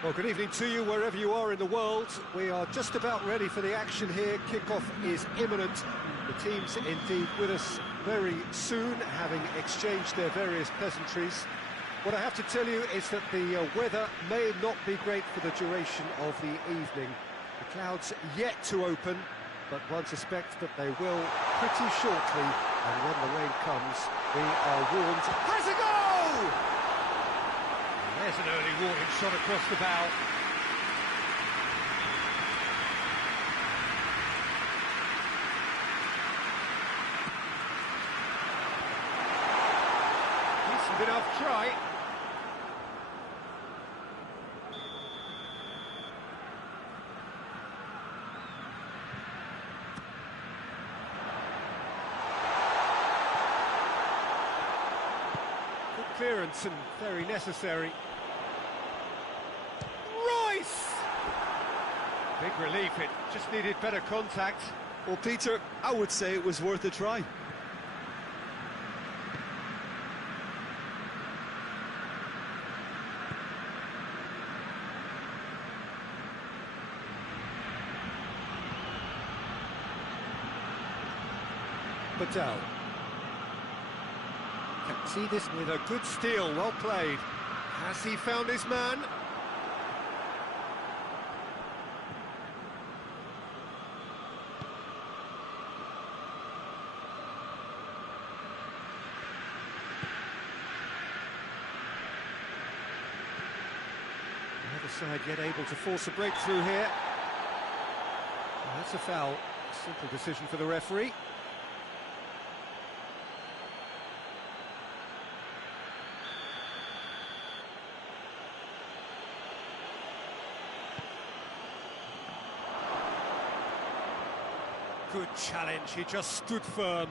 Well, good evening to you, wherever you are in the world. We are just about ready for the action here. Kickoff is imminent. The teams indeed with us very soon, having exchanged their various pleasantries. What I have to tell you is that the weather may not be great for the duration of the evening. The clouds yet to open, but one suspects that they will pretty shortly. And when the rain comes, we are warned. Has a goal! There's an early warning shot across the bow. Decent enough try. Good clearance and very necessary. Big relief, it just needed better contact. Well, Peter, I would say it was worth a try. Patel. Can see this with a good steal, well played. Has he found his man? Side yet able to force a breakthrough here. Well, that's a foul. Simple decision for the referee. Good challenge, he just stood firm.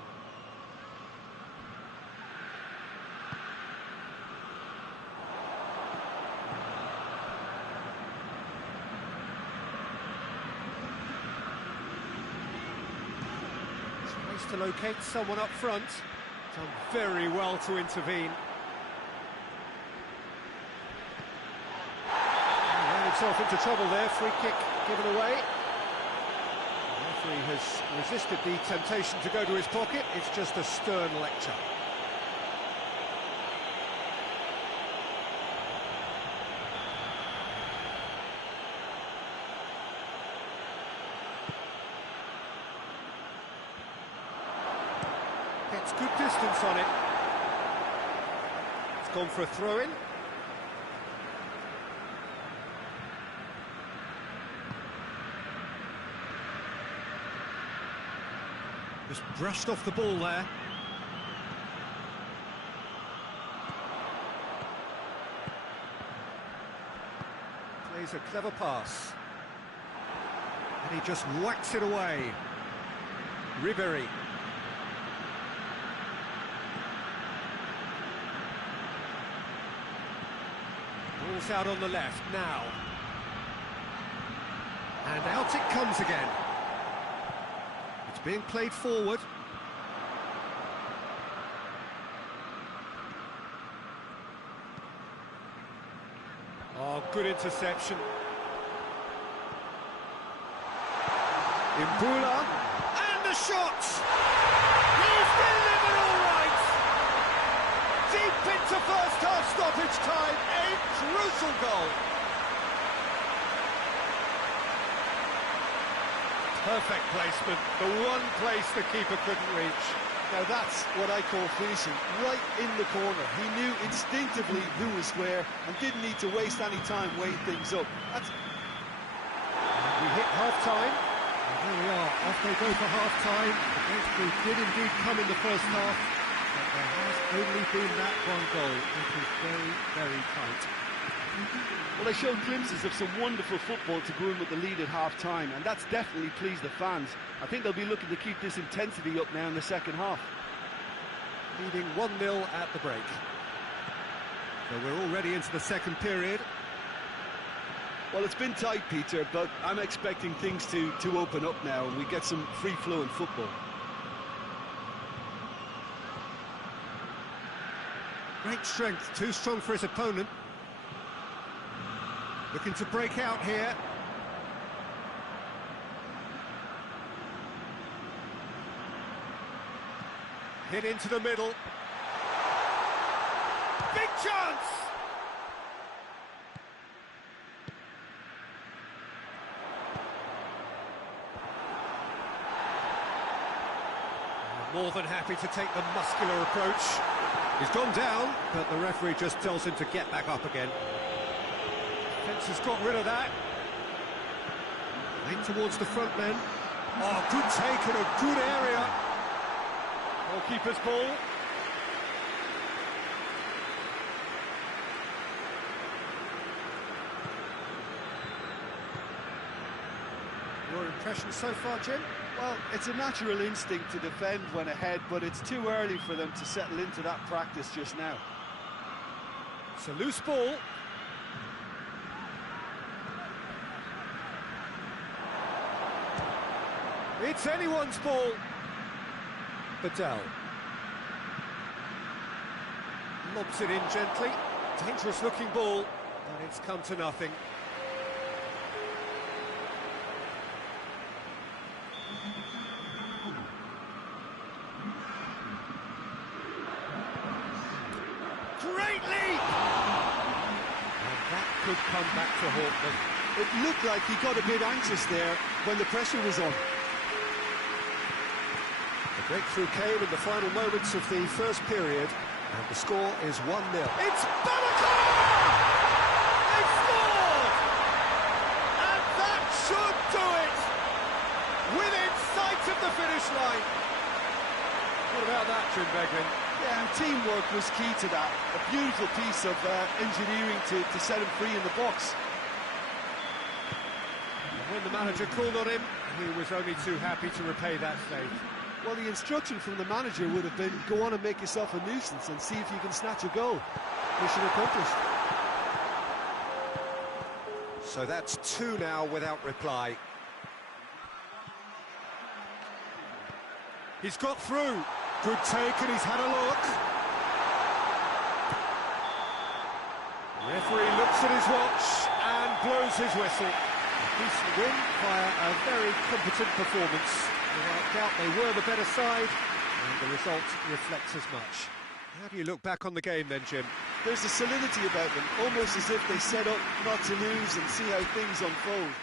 to locate someone up front. Done very well to intervene. Ran himself into trouble there, free kick given away. The referee has resisted the temptation to go to his pocket. It's just a stern lecture. Gets good distance on it. It's gone for a throw-in. Just brushed off the ball there. Plays a clever pass. And he just whacks it away. Ribery. Ball's out on the left now. And out it comes again. It's being played forward. Oh, good interception. Imbula, and the shot! He's delivered all right! Deep into first half stoppage time, a crucial goal. Perfect placement, the one place the keeper couldn't reach. Now that's what I call finishing, right in the corner. He knew instinctively who was where and didn't need to waste any time weighing things up. We hit half-time, and there we are, off they go for half-time. The breakthrough did indeed come in the first half, but there has only been that one goal. It is very, very tight. Well, they showed glimpses of some wonderful football to go in with the lead at half-time, and that's definitely pleased the fans. I think they'll be looking to keep this intensity up now in the second half. Leading 1-0 at the break. So we're already into the second period. Well, it's been tight, Peter, but I'm expecting things to open up now and we get some free-flowing football. Great strength, too strong for his opponent. Looking to break out here. Hit into the middle. Big chance! More than happy to take the muscular approach. He's gone down, but the referee just tells him to get back up again. Defence has got rid of that. Late towards the front men. Oh, good take in a good area. Goalkeeper's ball. Your impression so far, Jim? Well, it's a natural instinct to defend when ahead, but it's too early for them to settle into that practice just now. It's a loose ball. It's anyone's ball. Badal. Lobs it in gently. Dangerous looking ball, but it's come to nothing. Great leap! And that could come back to haunt them. It looked like he got a bit anxious there when the pressure was on. The breakthrough came in the final moments of the first period, and the score is 1-0. It's batko! They've scored! And that should do it! Within sight of the finish line. What about that, Jim Beglin? Yeah, and teamwork was key to that. A beautiful piece of engineering to set him free in the box. And when the manager called on him, he was only too happy to repay that save. Well, the instruction from the manager would have been, go on and make yourself a nuisance and see if you can snatch a goal. Mission accomplished. So that's 2 now without reply. He's got through. Good take, and he's had a look. The referee looks at his watch and blows his whistle. A decent win via a very competent performance. Without doubt, they were the better side, and the result reflects as much. How do you look back on the game then, Jim? There's a solidity about them, almost as if they set up not to lose and see how things unfold.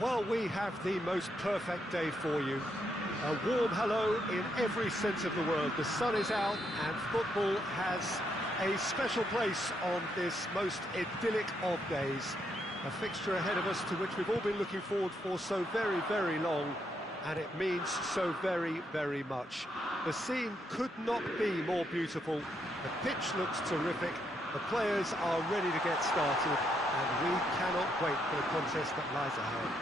Well, we have the most perfect day for you. A warm hello in every sense of the word. The sun is out and football has a special place on this most idyllic of days. A fixture ahead of us to which we've all been looking forward for so very, very long, and it means so very, very much. The scene could not be more beautiful. The pitch looks terrific. The players are ready to get started, and we cannot wait for the contest that lies ahead.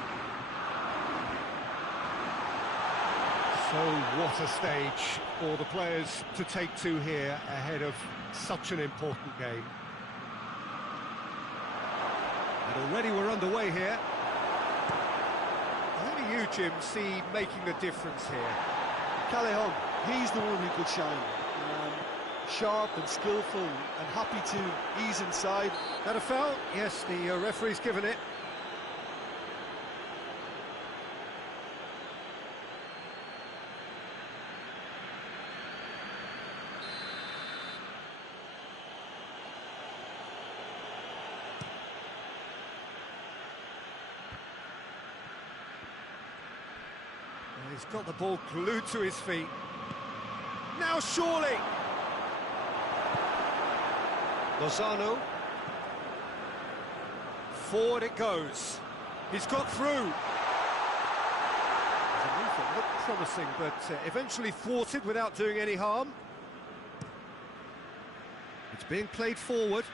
So what a stage for the players to take to here ahead of such an important game. And already we're underway here. How do you, Jim, see making a difference here? Callejon, he's the one who could shine. Sharp and skillful and happy to ease inside. That a foul? Yes, the referee's given it. He's got the ball glued to his feet. Now surely! Lozano. Forward it goes. He's got through. The movement looked promising, but eventually thwarted without doing any harm. It's being played forward.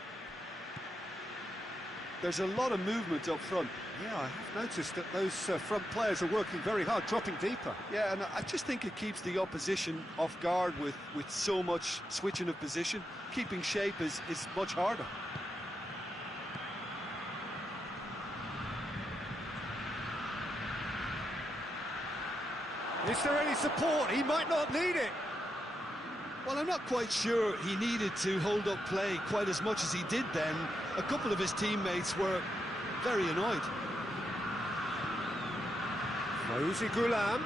There's a lot of movement up front. Yeah, I have noticed that those front players are working very hard, dropping deeper. Yeah, and I just think it keeps the opposition off guard with so much switching of position. Keeping shape is much harder. Is there any support? He might not need it. Well, I'm not quite sure he needed to hold up play quite as much as he did then. A couple of his teammates were very annoyed. Fawzi Ghulam.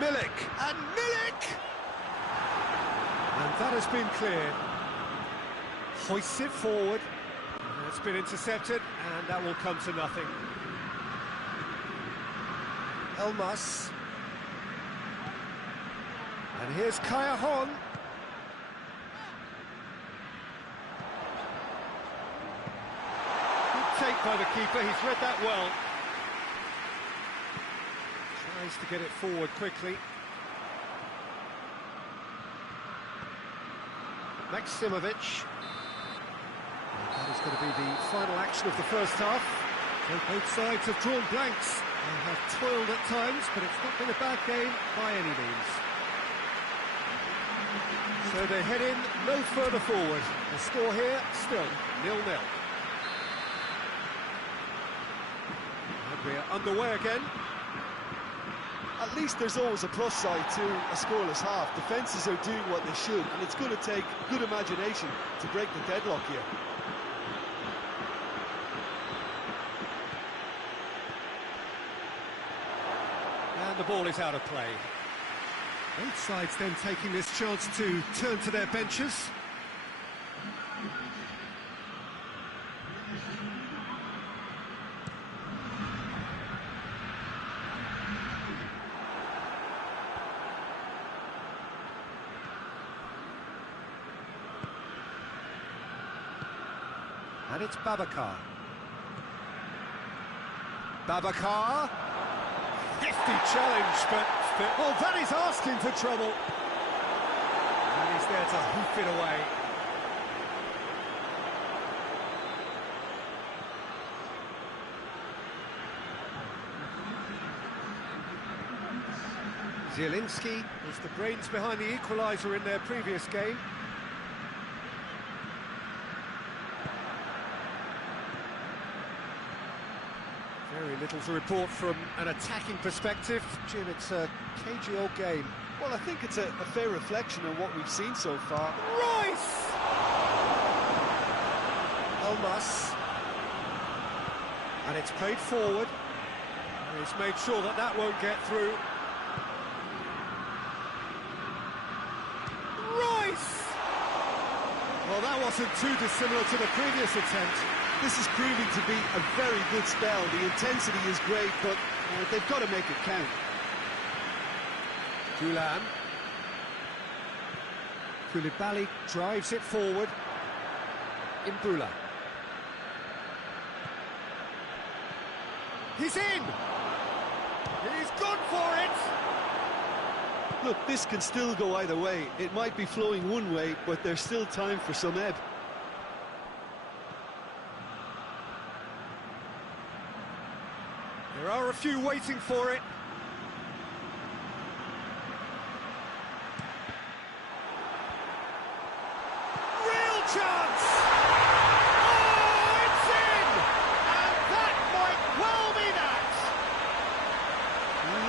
Milik, and Milik! And that has been cleared. Hoists it forward. It's been intercepted, and that will come to nothing. Elmas. And here's Kaya. Good take by the keeper, he's read that well. Tries to get it forward quickly. Maksimovic. That is going to be the final action of the first half. So both sides have drawn blanks and have toiled at times, but it's not been a bad game by any means. So they head in no further forward. The score here still 0-0. And we're underway again. At least there's always a plus side to a scoreless half. Defences are doing what they should, and it's going to take good imagination to break the deadlock here. And the ball is out of play. Both sides then taking this chance to turn to their benches. And it's Babacar. Babacar. Hefty challenge, but oh, that is asking for trouble. And he's there to hoof it away. Zielinski was the brains behind the equaliser in their previous game. Very little to report from an attacking perspective. Jim, it's a cagey old game. Well, I think it's a fair reflection on what we've seen so far. Royce! Elmas. And it's played forward. And he's made sure that that won't get through. Royce! Well, that wasn't too dissimilar to the previous attempt. This is proving to be a very good spell. The intensity is great, but they've got to make it count. Gulan. Koulibaly drives it forward. Imbula. He's in! He's gone for it! Look, this can still go either way. It might be flowing one way, but there's still time for some ebb. There are a few waiting for it. Real chance! Oh, it's in! And that might well be that!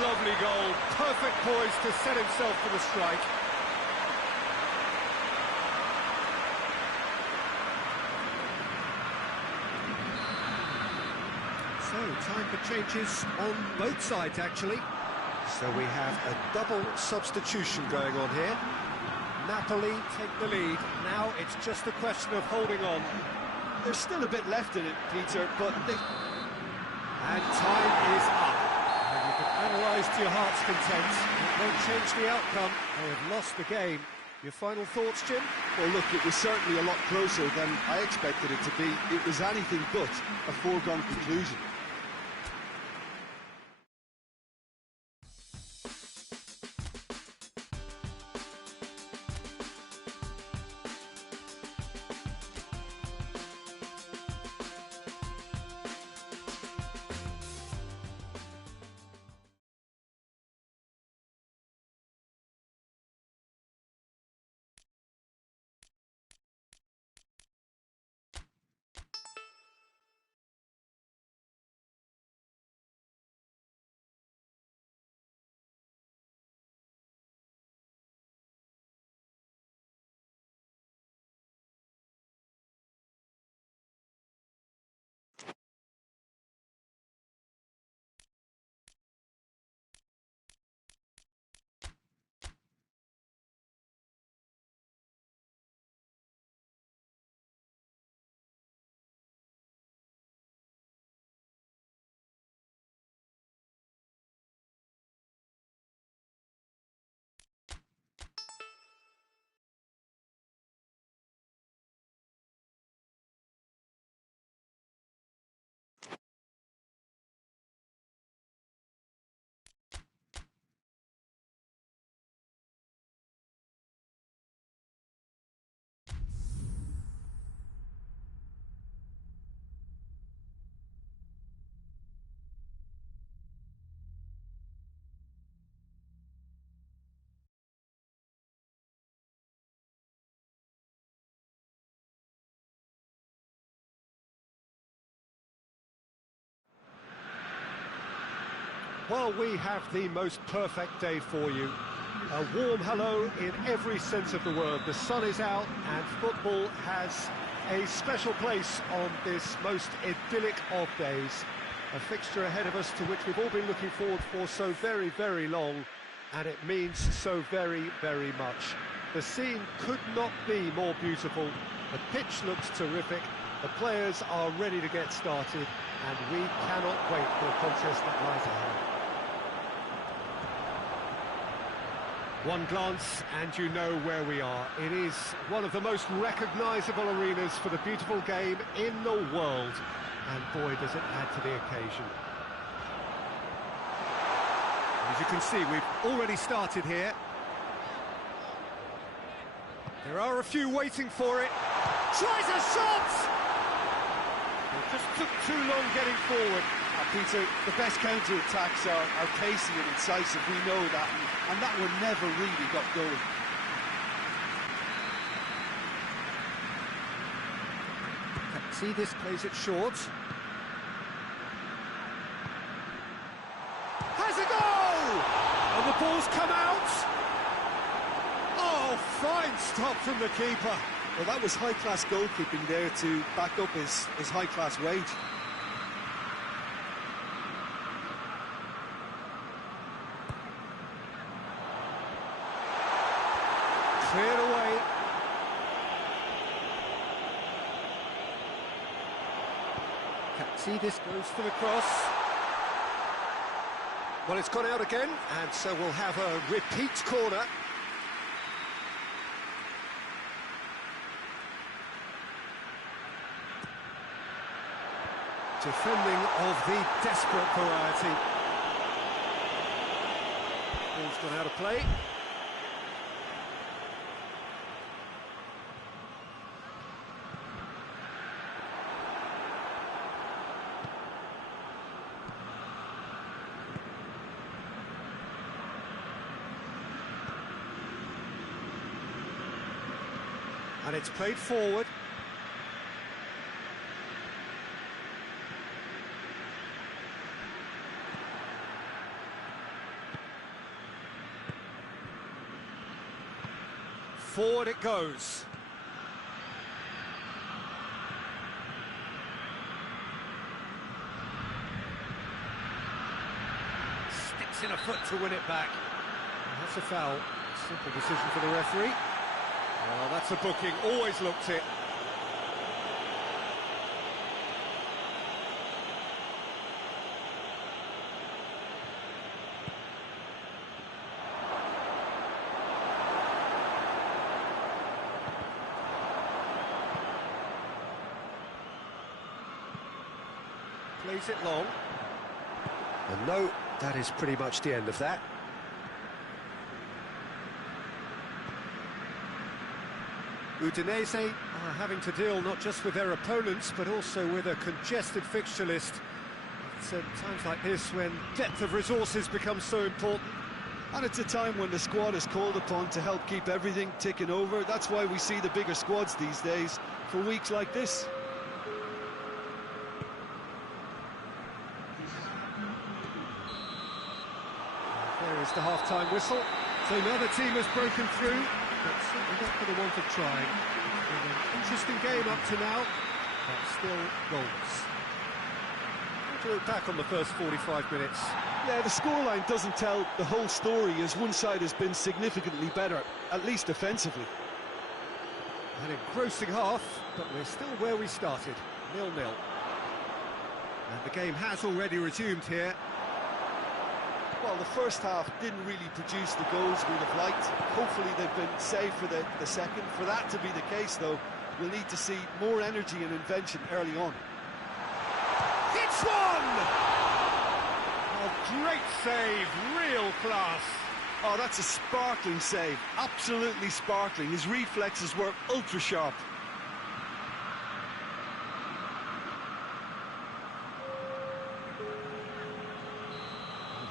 Lovely goal, perfect poise to set himself for the strike. So, time for changes on both sides, actually. So we have a double substitution going on here. Napoli take the lead. Now it's just a question of holding on. There's still a bit left in it, Peter, but they... And time is up. And you can analyse to your heart's content. It won't change the outcome. They have lost the game. Your final thoughts, Jim? Well, look, it was certainly a lot closer than I expected it to be. It was anything but a foregone conclusion. Well, we have the most perfect day for you. A warm hello in every sense of the word. The sun is out and football has a special place on this most idyllic of days. A fixture ahead of us to which we've all been looking forward for so very, very long, and it means so very, very much. The scene could not be more beautiful. The pitch looks terrific. The players are ready to get started, and we cannot wait for the contest that lies ahead. One glance and you know where we are. It is one of the most recognisable arenas for the beautiful game in the world. And boy, does it add to the occasion. As you can see, we've already started here. There are a few waiting for it. Tries a shot! It just took too long getting forward. Peter, the best counter-attacks are pacey and incisive, we know that, and that one never really got going. See, this plays it short. Has a goal! And the ball's come out! Oh, fine stop from the keeper. Well, that was high-class goalkeeping there to back up his high-class wage. Cleared away. See, this goes for the cross. Well, it's gone out again, and so we'll have a repeat corner. Defending of the desperate variety. Ball's gone out of play. And it's played forward. Forward it goes. Sticks in a foot to win it back. And that's a foul. Simple decision for the referee. Well, that's a booking, always looked it. Plays it long. And no, that is pretty much the end of that. Udinese are having to deal not just with their opponents, but also with a congested fixture list. It's at times like this when depth of resources becomes so important. And it's a time when the squad is called upon to help keep everything ticking over. That's why we see the bigger squads these days for weeks like this. There is the half-time whistle. So another team has broken through, but certainly not for the want of trying. It's been an interesting game up to now, but still goals. How do you look back on the first 45 minutes? Yeah, the scoreline doesn't tell the whole story, as one side has been significantly better, at least defensively. An engrossing half, but we're still where we started, 0-0. And the game has already resumed here. Well, the first half didn't really produce the goals we'd have liked. Hopefully they've been saved for the second. For that to be the case, though, we'll need to see more energy and invention early on. It's one! A great save, real class. Oh, that's a sparkling save, absolutely sparkling. His reflexes were ultra-sharp.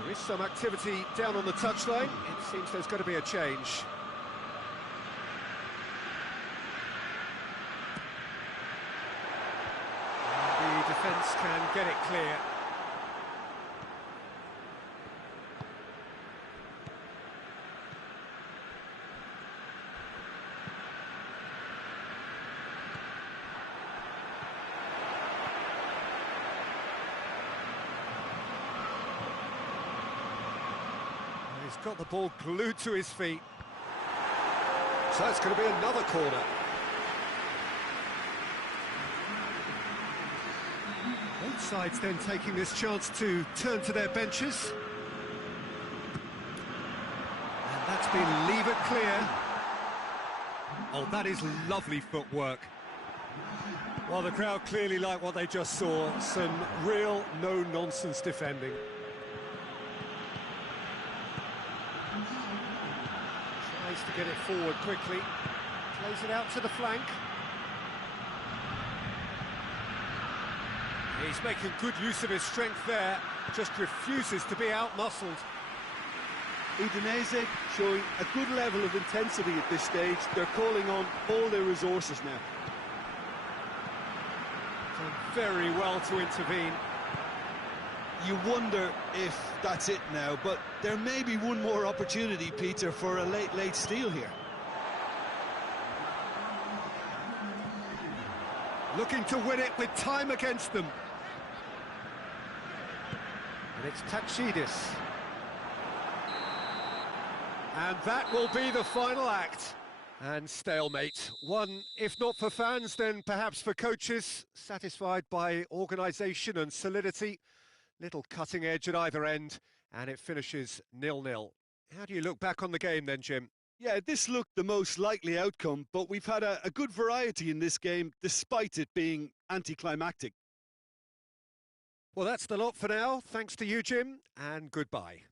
There is some activity down on the touchline. It seems there's going to be a change. And the defence can get it clear. got the ball glued to his feet. So it's going to be another corner. Both sides then taking this chance to turn to their benches. And that's been leave it clear. Oh, that is lovely footwork. Well, the crowd clearly like what they just saw. Some real no-nonsense defending. Tries to get it forward quickly. Plays it out to the flank. He's making good use of his strength there. Just refuses to be out-muscled. Udinese showing a good level of intensity at this stage. They're calling on all their resources now. Done very well to intervene. You wonder if that's it now, but there may be one more opportunity, Peter, for a late steal here. Looking to win it with time against them. And it's Tachidis. And that will be the final act. And stalemate. One, if not for fans, then perhaps for coaches, satisfied by organisation and solidity. Little cutting edge at either end, and it finishes 0-0. How do you look back on the game then, Jim? Yeah, this looked the most likely outcome, but we've had a good variety in this game, despite it being anticlimactic. Well, that's the lot for now. Thanks to you, Jim, and goodbye.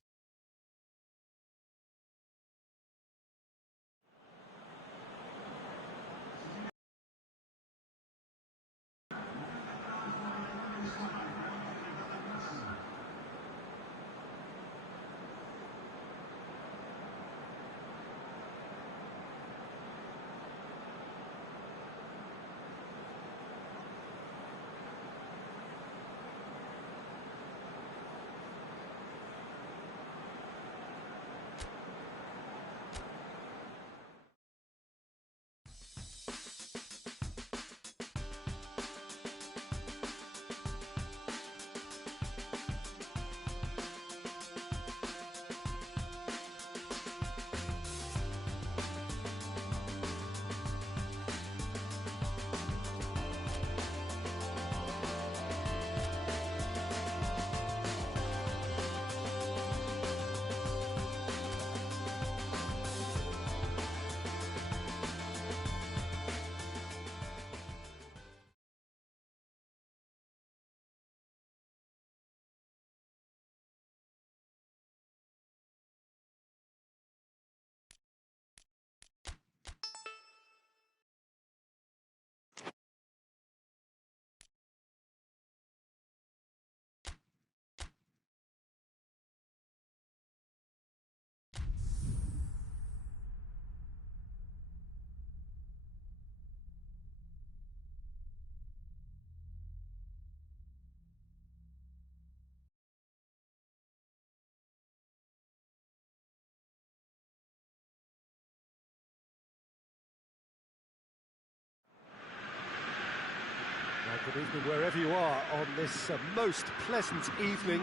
Good evening wherever you are on this most pleasant evening.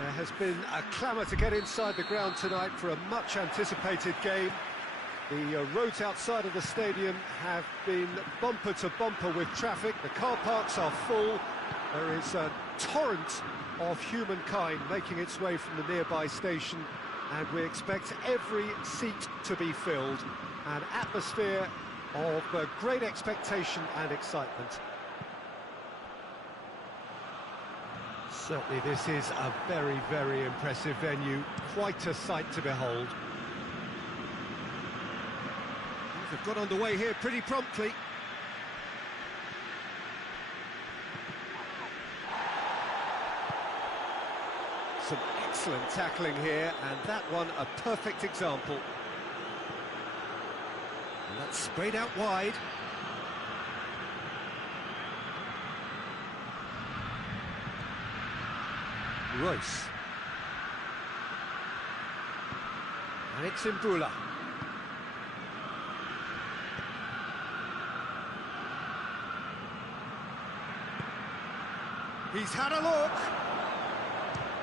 There has been a clamour to get inside the ground tonight for a much anticipated game. The roads outside of the stadium have been bumper to bumper with traffic. The car parks are full. There is a torrent of humankind making its way from the nearby station, and we expect every seat to be filled. An atmosphere of great expectation and excitement. Certainly this is a very, very impressive venue, quite a sight to behold. They've got underway here pretty promptly. Some excellent tackling here, and that one a perfect example. And that's sprayed out wide. Royce. And it's Imbula. He's had a look.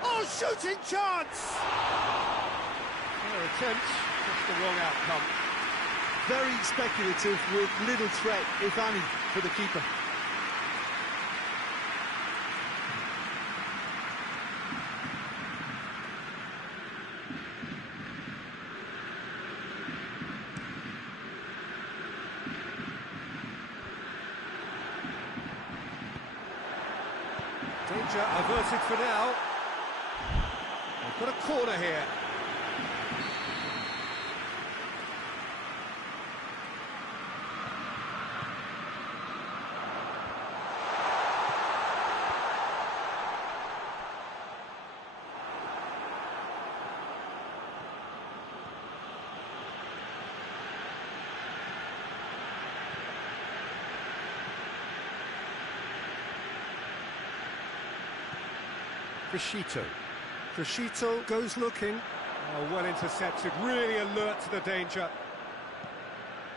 Oh, shooting chance! attempt, just the wrong outcome. Very speculative with little threat, if any, for the keeper. Danger averted for now. They've got a corner here. Crescito goes looking. Oh, well intercepted, really alert to the danger.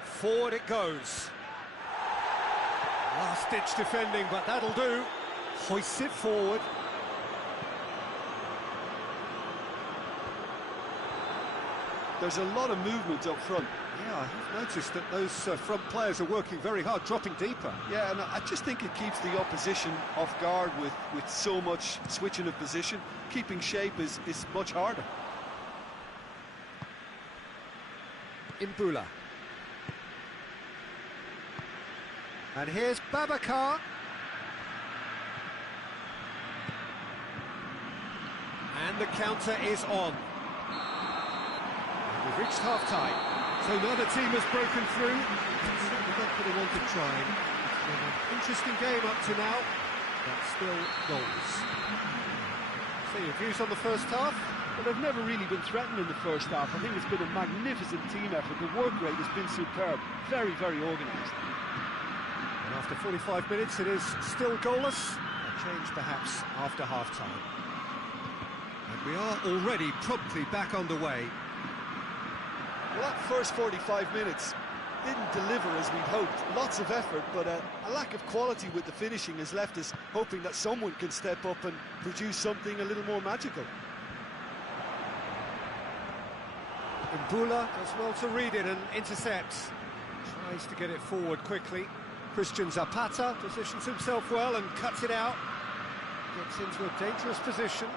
Forward it goes. Last-ditch defending, but that'll do. Hoists it forward. There's a lot of movement up front. Yeah, I've noticed that those front players are working very hard, dropping deeper. Yeah, and I just think it keeps the opposition off guard with so much switching of position. Keeping shape is much harder. Imbula. And here's Babacar. And the counter is on. We've reached half-time, so neither team has broken through. Certainly not going to want to try. It's been an interesting game up to now, but still goals. So your views on the first half? Well, they've never really been threatened in the first half. I think it's been a magnificent team effort. The work rate has been superb. Very, very organised. And after 45 minutes, it is still goalless. A change perhaps after half-time. And we are already promptly back underway. Well, that first 45 minutes didn't deliver as we'd hoped. Lots of effort, but a lack of quality with the finishing has left us hoping that someone can step up and produce something a little more magical. Imbula does well to read it and intercepts. Tries to get it forward quickly. Christian Zapata positions himself well and cuts it out. Gets into a dangerous position.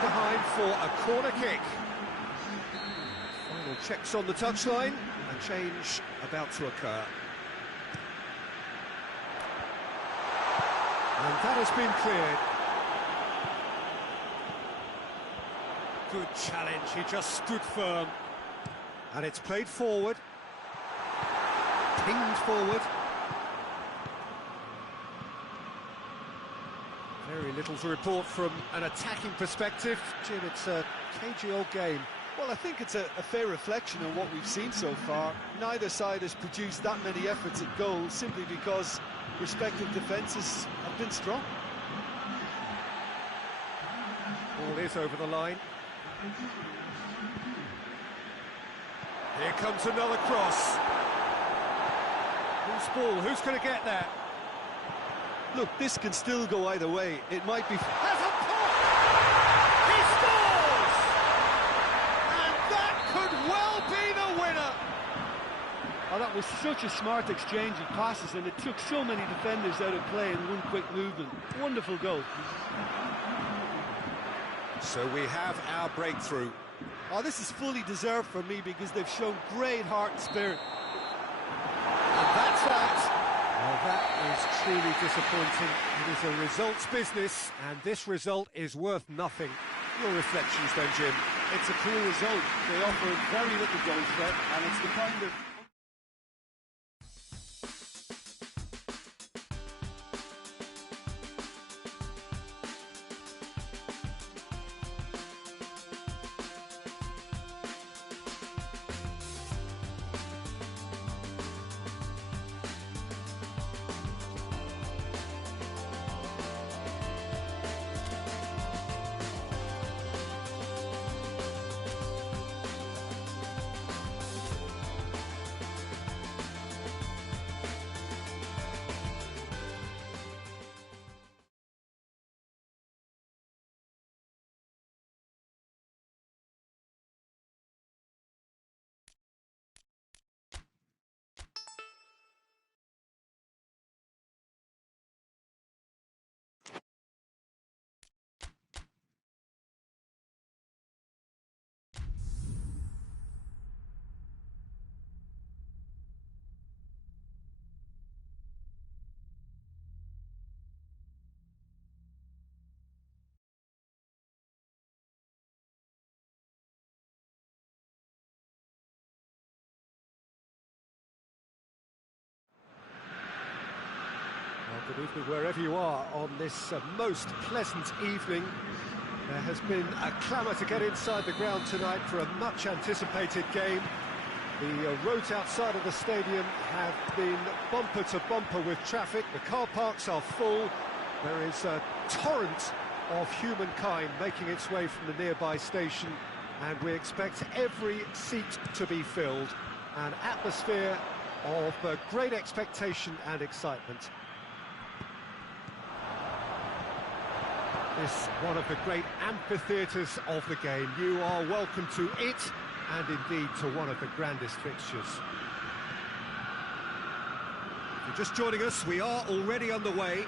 Behind for a corner kick. Final checks on the touchline, and change about to occur. And that has been cleared. Good challenge, he just stood firm. And it's played forward. Pinged forward. Very little to report from an attacking perspective. Jim, it's a cagey old game. Well, I think it's a fair reflection on what we've seen so far. Neither side has produced that many efforts at goal simply because respective defences have been strong. Ball is over the line. Here comes another cross. Whose ball? Who's going to get that? Look, this can still go either way. It might be... Has a pop! He scores! And that could well be the winner! Oh, that was such a smart exchange of passes, and it took so many defenders out of play in one quick movement. Wonderful goal. So we have our breakthrough. Oh, this is fully deserved for me because they've shown great heart and spirit. And that's that. Well, that is truly disappointing. It is a results business, and this result is worth nothing. Your reflections then, Jim? It's a poor result. They offer very little goal threat, and it's the kind of... Well, good evening wherever you are on this most pleasant evening. There has been a clamour to get inside the ground tonight for a much anticipated game. The roads outside of the stadium have been bumper to bumper with traffic. The car parks are full. There is a torrent of humankind making its way from the nearby station, and we expect every seat to be filled. An atmosphere of great expectation and excitement. This one of the great amphitheatres of the game. You are welcome to it, and indeed to one of the grandest fixtures. If you're just joining us, we are already on the way.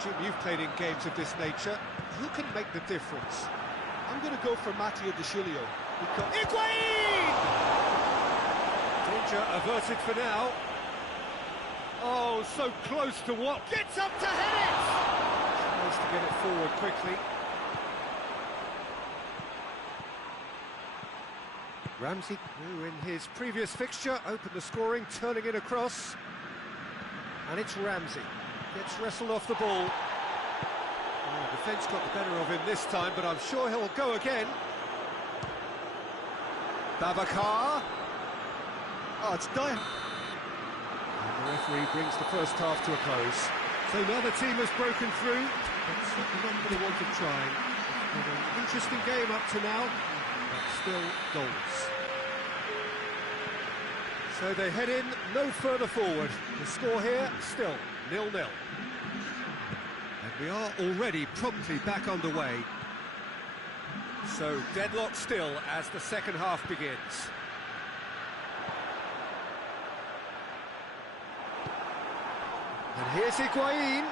Jim, you've played in games of this nature. Who can make the difference? I'm going to go for Matteo De Sciglio. Higuain! Danger averted for now. Oh, so close to what? Gets up to head it! Tries to get it forward quickly. Ramsey, who in his previous fixture opened the scoring, turning it across. And it's Ramsey. Gets wrestled off the ball. Oh, the defence got the better of him this time, but I'm sure he'll go again. Babacar. Oh, it's done. And the referee brings the first half to a close. So now the team has broken through. It's certainly not going to want to try. It's been an interesting game up to now, but still goals. So they head in no further forward. The score here still 0-0. And we are already promptly back underway. So deadlock still as the second half begins. And here's Higuain.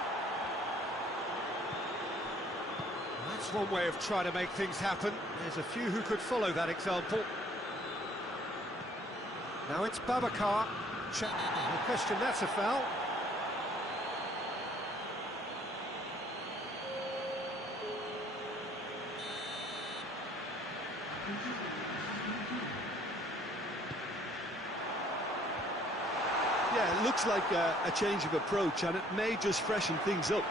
That's one way of trying to make things happen. There's a few who could follow that example. Now it's Babacar. No question, that's a foul. Yeah, it looks like a change of approach, and it may just freshen things up.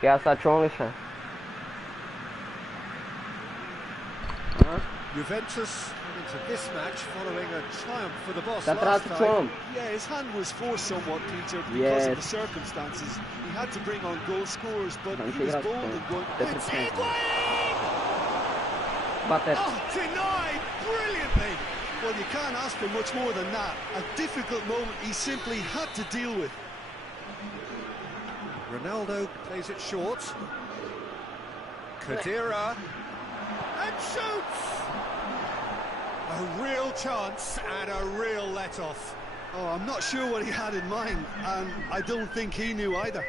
क्या सच होंगे? Juventus into this match following a triumph for the boss That last time. Yeah, his hand was forced somewhat, Peter, because Yes. of the circumstances. He had to bring on goal scorers, but Don't he was figure out bold in going. the It's defense. Higuain! But Oh, denied brilliantly! Well, you can't ask for much more than that. A difficult moment he simply had to deal with. Ronaldo plays it short. Khedira. And shoots! A real chance and a real let-off. Oh, I'm not sure what he had in mind, and I don't think he knew either.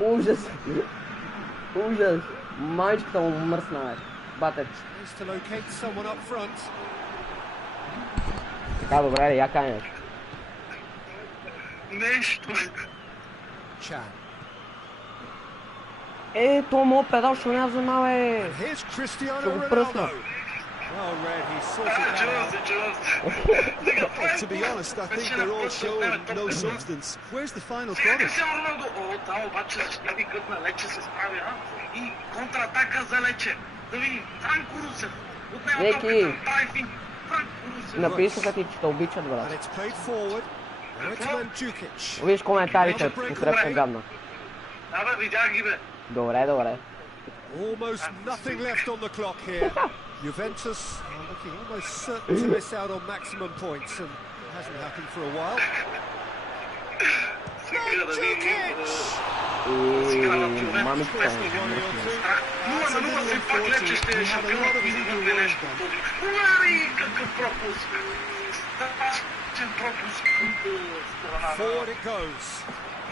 ужас, ужас, мальчик там мръсна, батък. Needs to locate someone up front. Така, добре, я канеш. Нещо. Chan. То моят педал ще няма взема, бе. Here's Cristiano Ще го пръсна. Ronaldo. Well read, he sorted that out. To be honest, I think they're all showing no substance. Where's the final product? Кристиано Роналдо, там обаче защо гът на Лече се справи, а? И контратака за Лече. Да видим, Франко Русев. Отнема топката, прави финт. Франко Русев. Написаха ти, че те обичат, And брат. it's played forward. Now it's Mandzukic. Виж коментарите, посреща гадна. Да, бе, видях ги, бе. Добре, добре. Almost nothing left on the clock here. Juventus are looking almost certain to miss out on maximum points, and it hasn't happened for a while. стига да видим. Мами това. 0-0 все пак Лече ще е шампион, ако изгубне нещо. Уари, какъв пропуск! Страшен пропуск от страна Forward it goes.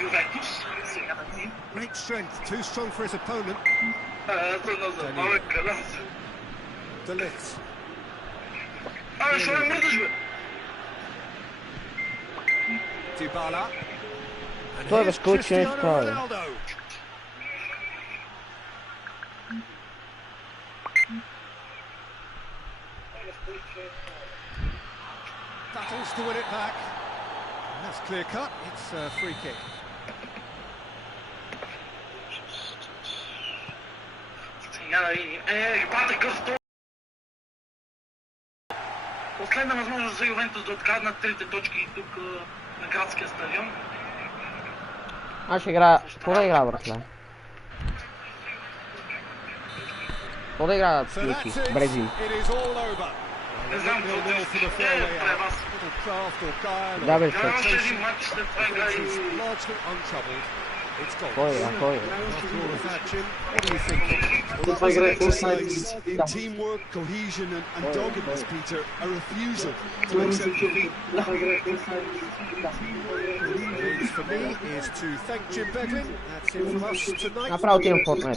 Ювентус. Сега да видим. Great strength, too strong for his opponent. За малък каляс. Elate. Абе, що не мърдаш, бе? Dybala. And Той here's възкочи нещо Cristiano прави. Ronaldo. Battles to win it back. And that's clear cut. It's a free kick. Сега да видим. Бате къв то! Последна възможност за Ювентус да откраднат трите точки тук на градския стадион. Аз ще играя... Какво да играя, братле? Какво да играя, So Юки? that's it. Брезин. It is all over. Не знам какво да е вас. Little craft or guile Да, or бе, Трябва още ще. един матч, след това игра It's и... largely untroubled. It's goal. Кой игра, кой игра? After all of that, Jim, what do you think? Well, that was an exercise in teamwork, cohesion and doggedness, Peter. A refusal to accept defeat. For me is to thank Jim Beglin. That's it from us tonight. Направо отивам в Fortnite.